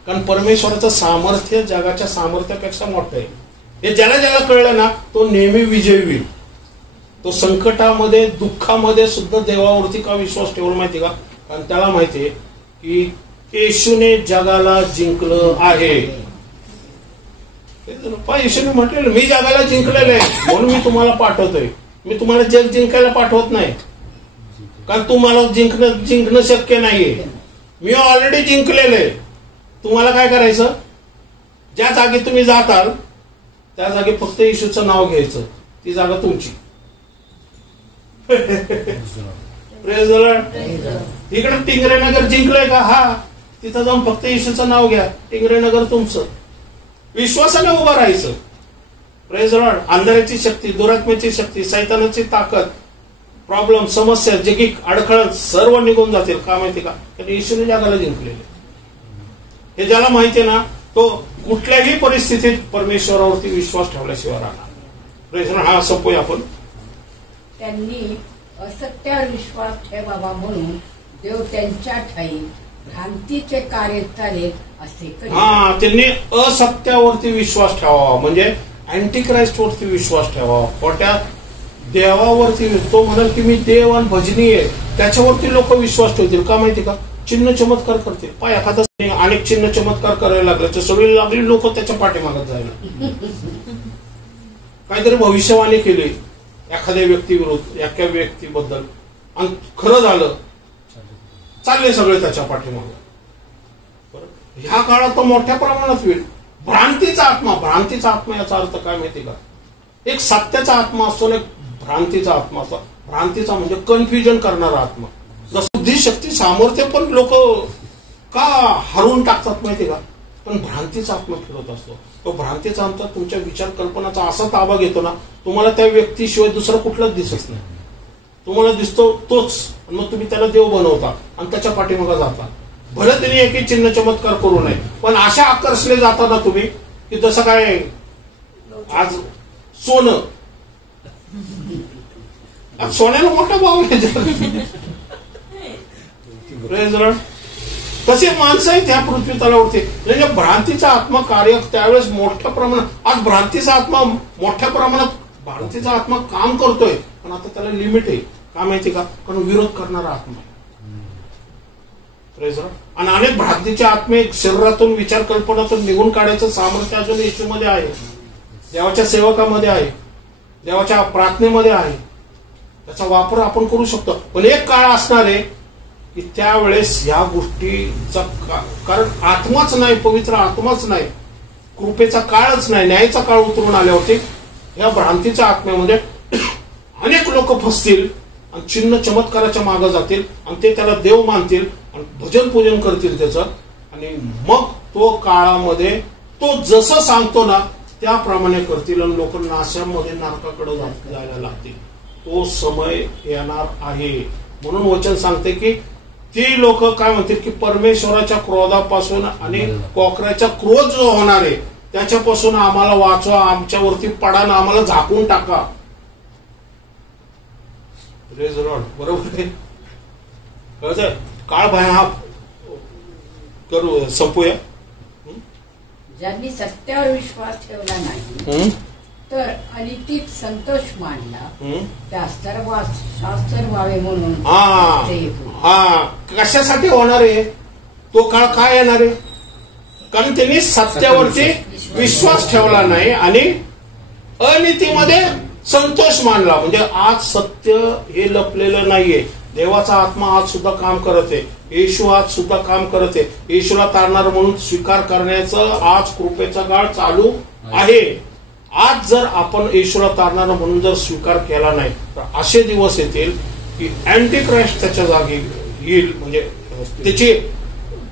कारण परमेश्वराचं सामर्थ्य जगाच्या सामर्थ्यापेक्षा मोठं आहे. हे ज्याला ज्याला कळलं ना तो नेहमी विजयी होईल. तो संकटामध्ये, दुःखामध्ये सुद्धा देवावरती का विश्वास ठेवला माहिती का? कारण त्याला माहितीये की येशूने जगाला जिंकलं आहे. येशूने म्हटलेलं मी जगाला जिंकलेलं आहे म्हणून मी तुम्हाला पाठवतोय. मी तुम्हाला जग जिंकायला पाठवत नाही, कारण तुम्हाला जिंकणं शक्य नाहीये. मी ऑलरेडी जिंकलेलं आहे. तुम्हाला काय करायचं? ज्या जागी तुम्ही जाताल त्या जागी फक्त येशूचं नाव घ्यायचं. ती जागा तुमची. Praise Lord. इकडे टिंगरेनगर जिंकलंय का? हा, तिथं जाऊन फक्त येशूचं नाव घ्या. टिंगरेनगर तुमचं. विश्वासाने उभं राहायचं. Praise Lord. अंधाराची शक्ती, दुरात्म्याची शक्ती, सैतानाची ताकद, प्रॉब्लेम, समस्या, जगिक अडखळत सर्व निघून जातील. का माहिती का? कारण येशूने जगाला जिंकलेले. हे ज्याला माहितीये ना तो कुठल्याही परिस्थितीत परमेश्वरावरती विश्वास ठेवल्याशिवाय राहणार. Praise Lord. हा संपूया आपण. त्यांनी असत्यावर विश्वास ठेवावा म्हणून देव त्यांच्या ठाई भ्रांतीचे कार्य चालेल असे करेल. त्यांनी असत्यावरती विश्वास ठेवावा, म्हणजे अँटिक्राइस्ट वरती विश्वास ठेवावा. खोट्या देवावरती. तो म्हणाल की मी देव आणि भजनी आहे, त्याच्यावरती लोक विश्वास ठेवतील. का माहिती का? चिन्ह चमत्कार करते. पाय एखादा अनेक चिन्ह चमत्कार करायला लागले तर सगळी लागली लोक त्याच्या पाठीमागत जायला. काहीतरी भविष्यवाणी केली एखाद्या व्यक्तीविरुद्ध, एका व्यक्तीबद्दल, आणि खरं झालं, चालले सगळे त्याच्या पाठीमागे. ह्या काळात तो मोठ्या प्रमाणात होईल. भ्रांतीचा आत्मा याचा अर्थ काय माहिती का? एक सत्याचा आत्मा असतो, एक भ्रांतीचा आत्मा असतो. भ्रांतीचा म्हणजे कन्फ्युजन करणारा आत्मा. जसं बुद्धिशक्ती सामर्थ्य पण लोक का हरवून टाकतात माहिती का? पण भ्रांतीचा आत्मा फिरत असतो. तो भ्रांतीचा आत्मा तुमच्या विचार कल्पनाचा असा ताबा घेतो ना, तुम्हाला त्या व्यक्तीशिवाय दुसरा कुठलाच दिसत नाही. तुम्हाला दिसतो तोच, मग तुम्ही त्याला देव बनवता आणि त्याच्या पाठीमागे जाता. भले त्यांनी एकही चिन्ह चमत्कार करू नये, पण अशा आकर्षले जाता ना तुम्ही की जसं काय आज सोनं, आज सोन्याला मोठा भाव आहे. तसे माणसं आहेत ह्या पृथ्वी तलावरती. म्हणजे भ्रांतीचा आत्मा कार्य त्यावेळेस मोठ्या प्रमाणात, आज भ्रांतीचा आत्मा मोठ्या प्रमाणात, भ्रांतीचा आत्मा काम करतोय, पण आता त्याला लिमिट आहे. का माहिती का? कारण विरोध करणारा आत्मा आहे. आणि अनेक भ्रांतीचे आत्मे शरीरातून विचार कल्पनातून निघून काढायचं सामर्थ्य अजून येशूमध्ये आहे, देवाच्या सेवकामध्ये आहे, देवाच्या प्रार्थनेमध्ये आहे. त्याचा वापर आपण करू शकतो. पण एक काळ असणार आहे की त्यावेळेस या गोष्टीचा, कारण आत्माच नाही, पवित्र आत्माच नाही, कृपेचा काळच नाही, न्यायाचा काळ उतरून आल्यावरती या भ्रांतीच्या आत्म्यामध्ये अनेक लोक फसतील आणि चिन्ह चमत्काराच्या मागे जातील आणि ते त्याला देव मानतील आणि भजन पूजन करतील त्याचं. आणि मग तो काळामध्ये तो जसं सांगतो ना त्याप्रमाणे करतील आणि लोक नाशामध्ये नरकाकडे जायला लागतील. तो समय येणार आहे. म्हणून वचन सांगते की ती लोक काय म्हणतील की परमेश्वराच्या क्रोधापासून आणि कोकराच्या क्रोध जो होणार आहे त्याच्यापासून आम्हाला वाचवा, आमच्यावरती पडा ना, आम्हाला झाकून टाका. बरोबर आहे. काळ भया हा करू संपूया. ज्यांनी सत्यावर विश्वास ठेवला नाही तर अनितिक संतोष मानला, त्यास शास्त्र व्हावे म्हणून. हा कशासाठी होणार आहे तो काळ? काय येणार आहे? कारण त्यांनी सत्यावरती विश्वास ठेवला नाही आणि अनितीमध्ये संतोष मानला. म्हणजे आज सत्य हे लपलेलं नाहीये. देवाचा आत्मा आज सुद्धा काम करत आहे. येशू आज सुद्धा काम करत आहे. येशूला तारणार म्हणून स्वीकार करण्याचं आज कृपेचा काळ चालू आहे. आज जर आपण येशूला तारणार म्हणून जर स्वीकार केला नाही तर असे दिवस येतील की अँटी क्राइस्ट त्याच्या जागी येईल. म्हणजे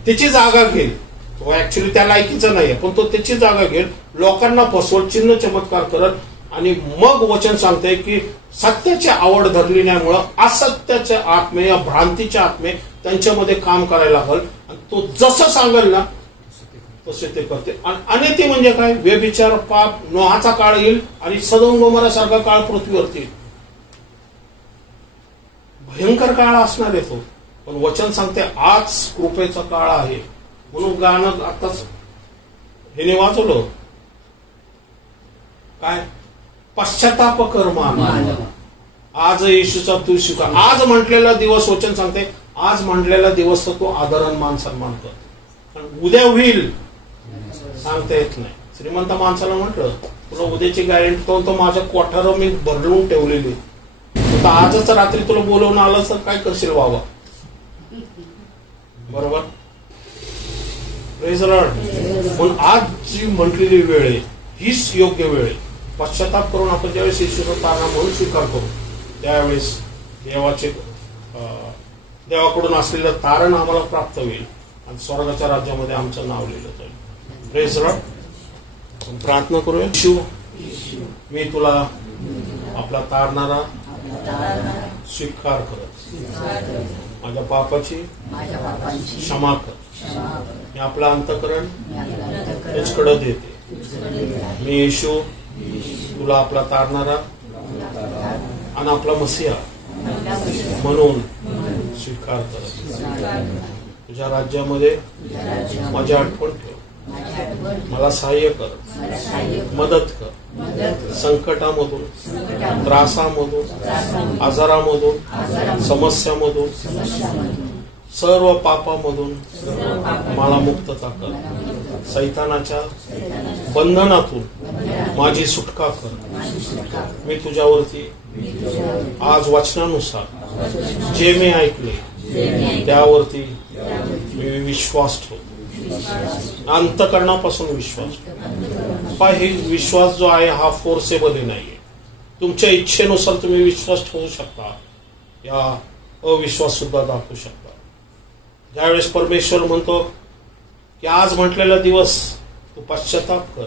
त्याची जागा घेईल. तो ऍक्च्युली त्या लायकीचा नाहीये, पण तो त्याची जागा घेईल, लोकांना फसवल, चिन्ह चमत्कार करत. आणि मग वचन सांगते की सत्याची आवड धरली नाहीमुळं असत्याचे आत्मे या भ्रांतीचे आत्मे त्यांच्यामध्ये काम करायला लागल आणि तो जसं सांगेल ना तसे ते करते. आणि अनिती म्हणजे काय? व्यभिचार, पाप, नोहाचा काळ येईल आणि सदोम गोमोरासारखा काळ पृथ्वीवरती. भयंकर काळ असणार आहे तो. पण वचन सांगते आज कृपेचा काळ आहे. म्हणून गाणं आताच हे वाचवलं काय? पश्चाताप कर मानव, आज येशूचा तू स्वीकार. आज म्हटलेला दिवस वचन सांगते, आज म्हटलेला दिवस तर तो आदरण मान सन्मान कर. उद्या होईल सांगता येत नाही. श्रीमंत माणसाला म्हटलं तुला उद्याची गॅरंटी तो माझ्या कोठार मी भरलून ठेवलेली, तर आजच रात्री तुला बोलवून आलं तर काय करशील बाबा? बरोबर. Praise the Lord. पण आज जी म्हटलेली वेळ आहे हीच योग्य वेळ आहे. पश्चाताप करून आपण ज्यावेळेस येशूचा तारणा म्हणून स्वीकार करू त्यावेळेस देवाकडून असलेलं तारण आम्हाला प्राप्त होईल आणि स्वर्गाच्या राज्यामध्ये आमचं नाव लिहिलं जाईल. Praise the Lord. प्रार्थना करूया. येशू, मी तुला आपला तारणारा स्वीकार करत माझ्या पापाची क्षमा कर. मी आपलं अंतःकरण तुझकडे देते. मी येशू तुला आपला तारणारा आणि आपला मसीहा म्हणून स्वीकार कर. तुझ्या राज्यामध्ये माझी आठवण ठेव. मला सहाय्य कर, मदत कर. संकटामधून, त्रासामधून, आजारामधून, समस्यामधून, सर्व पापामधून मला मुक्तता कर. सैतानाच्या बंधनातून माझी सुटका कर. मी तुझ्यावरती आज वचनानुसार जे मी ऐकले त्यावरती मी विश्वास ठेवतो. अंतःकरणापासून विश्वास ठेवतो. हे विश्वास जो आहे हा फोर्सेबल नाहीये. तुमच्या इच्छेनुसार तुम्ही विश्वास ठेवू शकता. या अविश्वास सुद्धा दाखवू शकतात. ज्यावेळेस परमेश्वर म्हणतो की आज म्हटलेला दिवस तू पश्चाताप कर,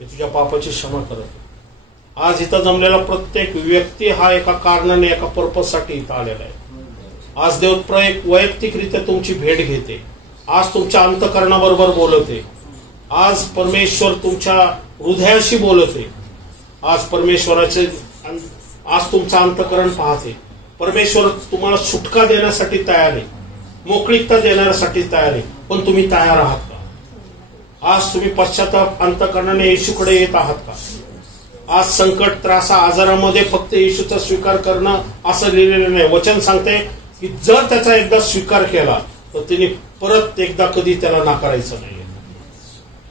मी तुझ्या पापाची क्षमा करतो. आज इथं जमलेला प्रत्येक व्यक्ती हा एका कारणाने, एका पर्पज साठी इथं आलेला आहे. आज देव वैयक्तिकरित्या तुमची भेट घेते. आज तुमच्या अंतःकरणाबरोबर बोलते. आज परमेश्वर तुमच्या हृदयाशी बोलते. आज परमेश्वराचे आज तुमचं अंतःकरण पाहते. परमेश्वर तुम्हाला सुटका देण्यासाठी तयार आहे, मोकळीकता देण्यासाठी तयार आहे. पण तुम्ही तयार आहात का? आज तुम्ही पश्चाताप अंतःकरणाने येशूकडे येत आहात का? आज संकट, त्रास, आजारामध्ये फक्त येशूचा स्वीकार करणं असं लिहिलेलं नाही. वचन सांगते की जर त्याचा एकदा स्वीकार केला तर तिने परत एकदा कधी त्याला नाकारायचं नाही.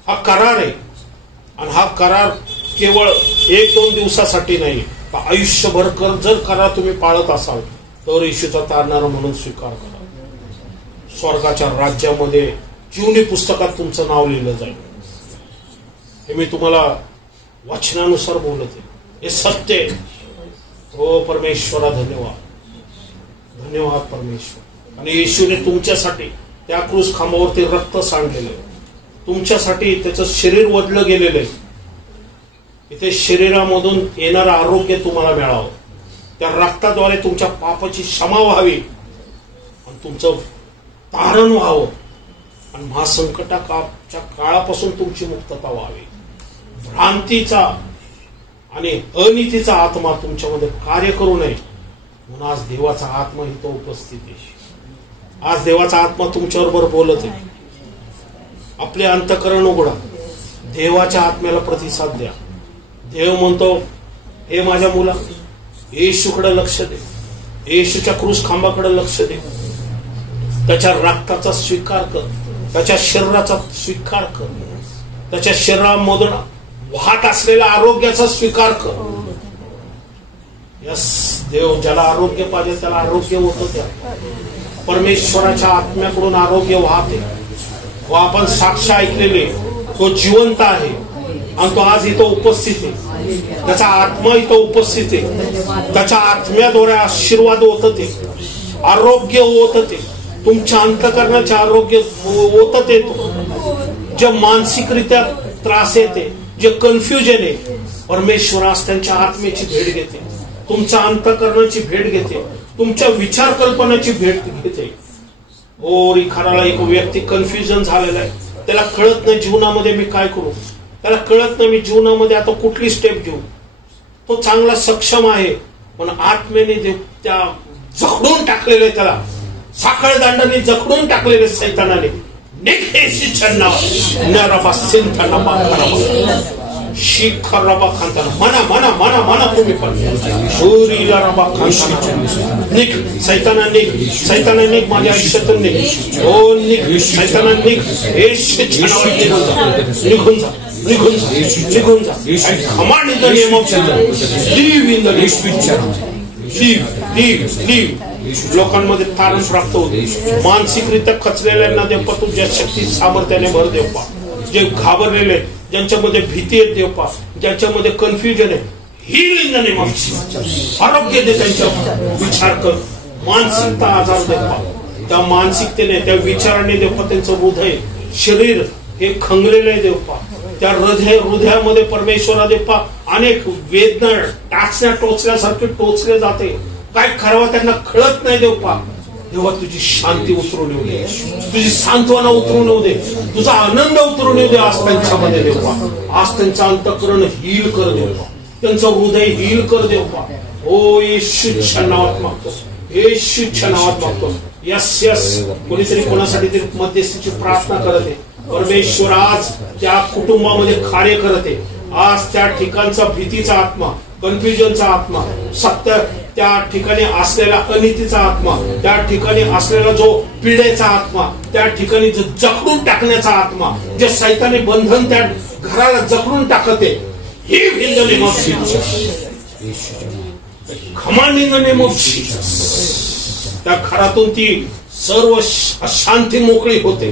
हा करार आहे. आणि हा करार केवळ 1-2 दिवसासाठी नाही, आयुष्यभर जर करार तुम्ही पाळत असाल तर येशूचा तारणारा म्हणून स्वीकार करा. स्वर्गाच्या राज्यामध्ये जीवनी पुस्तकात तुमचं नाव लिहिलं जाईल. हे मी तुम्हाला वचनानुसार बोलते, हे सत्य आहे. हो परमेश्वरा, धन्यवाद, धन्यवाद परमेश्वर. आणि येशूने तुमच्यासाठी त्या क्रूस खांबावरती रक्त सांडलेलं आहे. तुमच्यासाठी त्याचं शरीर वधलं गेलेलं आहे. इथे शरीरामधून येणारं आरोग्य तुम्हाला मिळावं. त्या रक्ताद्वारे तुमच्या पापाची क्षमा व्हावी आणि तुमचं तारण व्हावं आणि महासंकटाच्या काळापासून तुमची मुक्तता व्हावी. भ्रांतीचा आणि अनितीचा आत्मा तुमच्यामध्ये कार्य करू नये म्हणून आज देवाचा आत्मा इथं उपस्थित आहे. आज देवाचा आत्मा तुमच्याबरोबर बोलत आहे. आपले अंतःकरण उघडा, देवाच्या आत्म्याला प्रतिसाद द्या. देव म्हणतो, हे माझ्या मुला, येशूकडे लक्ष दे, येशूच्या क्रूस खांबाकडे लक्ष दे. त्याच्या रक्ताचा स्वीकार कर, त्याच्या शरीराचा स्वीकार कर, त्याच्या शरीरामधून वाहत असलेल्या आरोग्याचा स्वीकार कर. यस, देव ज्याला आरोग्य पाहिजे त्याला आरोग्य होतं. त्या परमेश्वराच्या आत्म्याकडून आरोग्य वाहते. व आपण साक्ष ऐकलेले, तो जिवंत आहे आणि तो आज इथं उपस्थित आहे. त्याचा आत्मा इथं उपस्थित आहे. त्याच्या आत्म्याद्वारे आशीर्वाद होत ते, आरोग्य होत ते, तुमच्या अंतःकरणाचे आरोग्य होत येतो. जे मानसिकरित्या त्रास येते, जे कन्फ्युजन आहे, परमेश्वर आज त्यांच्या आत्म्याची भेट घेते, तुमच्या अंतःकरणाची भेट घेते, तुमच्या विचार कल्पनाची भेट घेते. ओ रिखाराला एक व्यक्ती कन्फ्युजन झालेला आहे. त्याला कळत नाही जीवनामध्ये मी काय करू, त्याला कळत नाही मी जीवनामध्ये आता कुठली स्टेप घेऊ. तो चांगला सक्षम आहे पण आत्म्याने त्या जखडून टाकलेले, त्याला साखळ दांडाने जखडून टाकलेले सैतानाने. मना मना मना मना तुम्ही पण सैताना निघ, सैताना निघ माझ्या आयुष्यातून निघ. हो निघ सैताना निघ, निघून जा, निघून जा, निघून जा. Command in the name of Jesus, leave in the name of Jesus, leave leave leave. लोकांमध्ये तारण प्राप्त होते. मानसिकरित्या खचलेल्यांना देव तुझ्या शक्ती सामर्थ्याने भर देव पा. जे घाबरलेले, ज्यांच्यामध्ये भीती आहे देव पा, ज्यांच्यामध्ये कन्फ्युजन आहे, heal in the name of Jesus. आरोग्य दे त्यांच्या विचार कर, मानसिकता आजार दे पा. त्या मानसिकतेने, त्या विचाराने देव पा त्यांचं हृदय, शरीर हे खंगलेलं आहे देव पा. त्या हृदयामध्ये परमेश्वरा देव पा अनेक वेदना टाचण्या टोचल्यासारखे टोचले जाते. काय करावं त्यांना कळत नाही देव पा. तेव्हा तुझी शांती उतरून येऊ दे, तुझी सांत्वना उतरून येऊ दे, तुझा आनंद उतरून येऊ दे आज त्यांच्यामध्ये देव पा. आज त्यांचं अंतःकरण हील कर देव पा, त्यांचं हृदय हील कर देव पा. ओ येशूच्या नावात मागतो, येशूच्या नावात मागतो. Yes yes. कोणीतरी कोणासाठी तरी मध्यस्थीची प्रार्थना करत आहे. परमेश्वर आज त्या कुटुंबामध्ये कार्य करत आहे. आज त्या ठिकाणचा भीतीचा आत्मा, कन्फ्युजनचा आत्मा, सत्य त्या ठिकाणी असलेला अनितीचा आत्मा, त्या ठिकाणी असलेला जो पिढेचा आत्मा, त्या ठिकाणी जो जखडून टाकण्याचा आत्मा, जे सैतानी बंधन त्या घराला जखडून टाकते, ही in the name of Jesus, command in the name of Jesus. त्या घरातून ती सर्व अशांती मोकळी होते,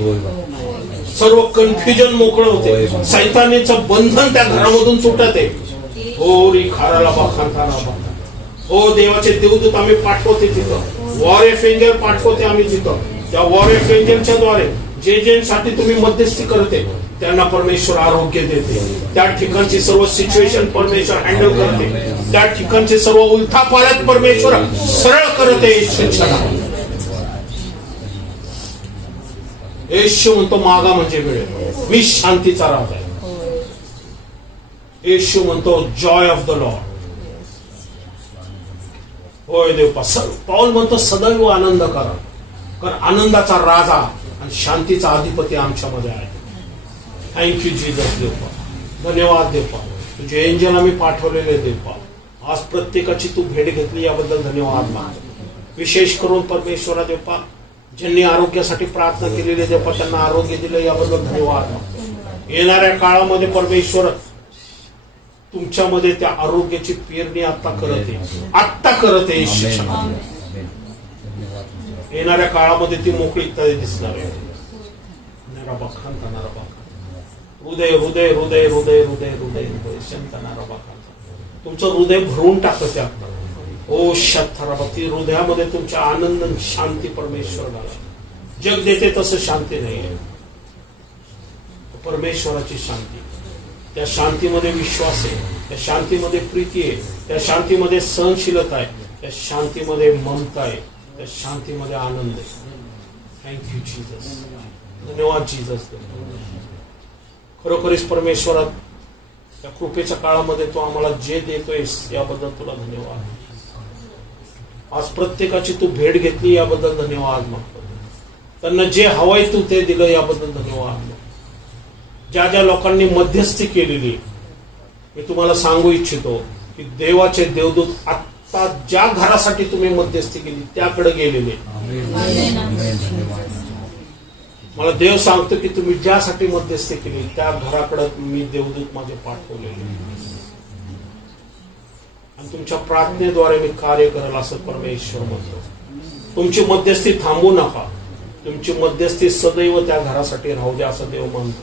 सर्व कन्फ्युजन मोकळं होते, सैतानीचं बंधन त्या घरामधून सुटत आहे. हो री खाराला बाखांताना. हो देवाचे देवदूत आम्ही पाठवते तिथं. वॉरियर एंजल पाठवते आम्ही तिथं. त्या वॉरियर एंजलच्या द्वारे जे साठी तुम्ही मध्यस्थी करते त्यांना परमेश्वर आरोग्य देते. त्या ठिकाणची सर्व सिच्युएशन परमेश्वर हँडल करते. त्या ठिकाणचे सर्व उलथापालट परमेश्वर सरळ करते. येशू म्हणतो मागा म्हणजे वेळ, मी शांतीचा राजा आहे. येशू म्हणतो जॉय ऑफ द लॉर्ड. होय देव. पाऊल म्हणतो सदैव आनंद करा, कारण आनंदाचा राजा आणि शांतीचा अधिपती आमच्यामध्ये आहे. थँक्यू जीजस देवपा. धन्यवाद देवपा. तुझे एंजल आम्ही पाठवलेले देवपा. आज प्रत्येकाची तू भेट घेतली याबद्दल धन्यवाद मागतो. विशेष करून परमेश्वरा देवपा ज्यांनी आरोग्यासाठी प्रार्थना केलेली देवपा त्यांना आरोग्य दिलं याबद्दल धन्यवाद मागतो. येणाऱ्या काळामध्ये परमेश्वर तुमच्यामध्ये त्या आरोग्याची पेरणी आता करत आहे शिक्षण. येणाऱ्या काळामध्ये ती मोकळीकता दिसणार आहे. हृदय हृदय हृदय हृदय हृदय हृदय हृदय शंतनारा. तुमचं हृदय भरून टाकत आहे. ओ शतराबती हृदयामध्ये तुमच्या आनंद शांती परमेश्वर घाला. जग देते तसं शांती नाहीये. परमेश्वराची शांती, त्या शांतीमध्ये विश्वास आहे, त्या शांतीमध्ये प्रीती आहे, त्या शांतीमध्ये सहनशीलता आहे, त्या शांतीमध्ये ममता आहे, त्या शांतीमध्ये आनंद आहे. Thank you Jesus. धन्यवाद जीजस. खरोखरीच परमेश्वरात त्या कृपेच्या काळामध्ये तू आम्हाला जे देतोयस याबद्दल तुला धन्यवाद. आज प्रत्येकाची तू भेट घेतली याबद्दल धन्यवाद मागतो. त्यांना जे हवंय तू ते दिलं याबद्दल धन्यवाद. ज्या ज्या लोकांनी मध्यस्थी केलेली मी तुम्हाला सांगू इच्छितो की देवाचे देवदूत आता ज्या घरासाठी तुम्ही मध्यस्थी केली त्याकडे गेलेले. मला देव सांगतो की तुम्ही ज्यासाठी मध्यस्थी केली त्या घराकडे मी देवदूत माझे पाठवलेले आणि तुमच्या प्रार्थनेद्वारे मी कार्य करेल असं परमेश्वर म्हणतो. तुमची मध्यस्थी थांबू नका. तुमची मध्यस्थी सदैव त्या घरासाठी राहू द्या असं देव म्हणतो.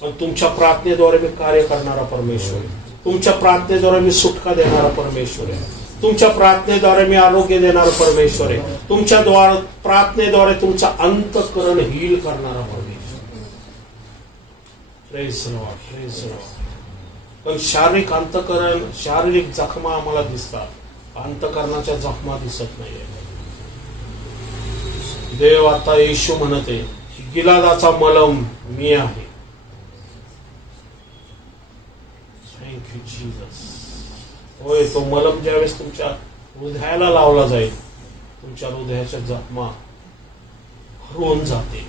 पण तुमच्या प्रार्थनेद्वारे मी कार्य करणारा परमेश्वर आहे. तुमच्या प्रार्थनेद्वारे मी सुटका देणारा परमेश्वर आहे. तुमच्या प्रार्थनेद्वारे मी आरोग्य देणारा परमेश्वर आहे. तुमच्या प्रार्थनेद्वारे तुमचा अंतःकरण हील करणारा परमेश्वर. Praise Lord, praise Lord. पण शारीरिक अंतःकरण, शारीरिक जखमा आम्हाला दिसतात, अंतःकरणाच्या जखमा दिसत नाहीये. देव आता येशू म्हणते गिलादाचा मलम मी आहे. Thank you Jesus. होय, तो मलम ज्यावेळेस तुमच्या हृदयाला लावला जाईल तुमच्या हृदयाच्या जखमा हरवून जाते.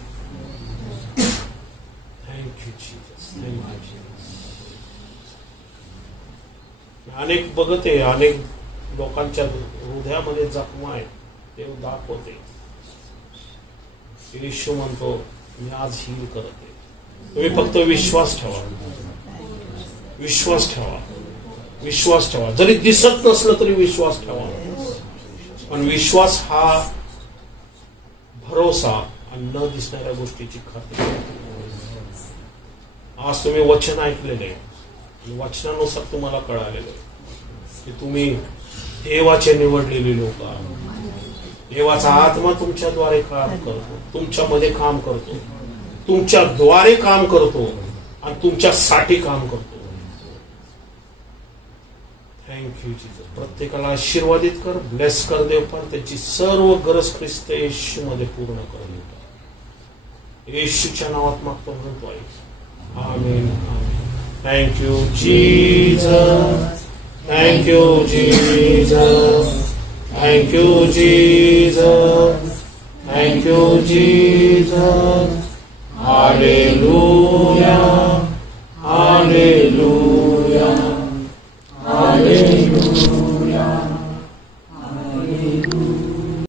Thank you Jesus. Thank you Jesus. अनेक बघते, अनेक लोकांच्या हृदयामध्ये जखमा आहेत, देव दाखवते. येशू म्हणतो मी आज हील करते. तुम्ही फक्त विश्वास ठेवा, विश्वास ठेवा, विश्वास ठेवा. जरी दिसत नसलं तरी विश्वास ठेवा. पण विश्वास हा भरोसा आणि न दिसणाऱ्या गोष्टीची खात्री. आज तुम्ही वचन ऐकलेले आणि वचनानुसार तुम्हाला कळालेलं की तुम्ही देवाचे निवडलेले लोक आहात. देवाचा आत्मा तुमच्याद्वारे काम करतो, तुमच्यामध्ये काम करतो, तुमच्याद्वारे काम करतो आणि तुमच्यासाठी काम करतो. Thank you Jesus. प्रत्येकाला आशीर्वादित कर, ब्लेस कर देव. पण त्याची सर्व गरज ख्रिस्त येशूमध्ये पूर्ण कर देव. येशूच्या नावात मागतो म्हणतो आहे. आमेन. Thank you Jesus. Thank you Jesus. Thank you Jesus. Thank you Jesus. हालेलुया, हालेलुया, हालेलुया.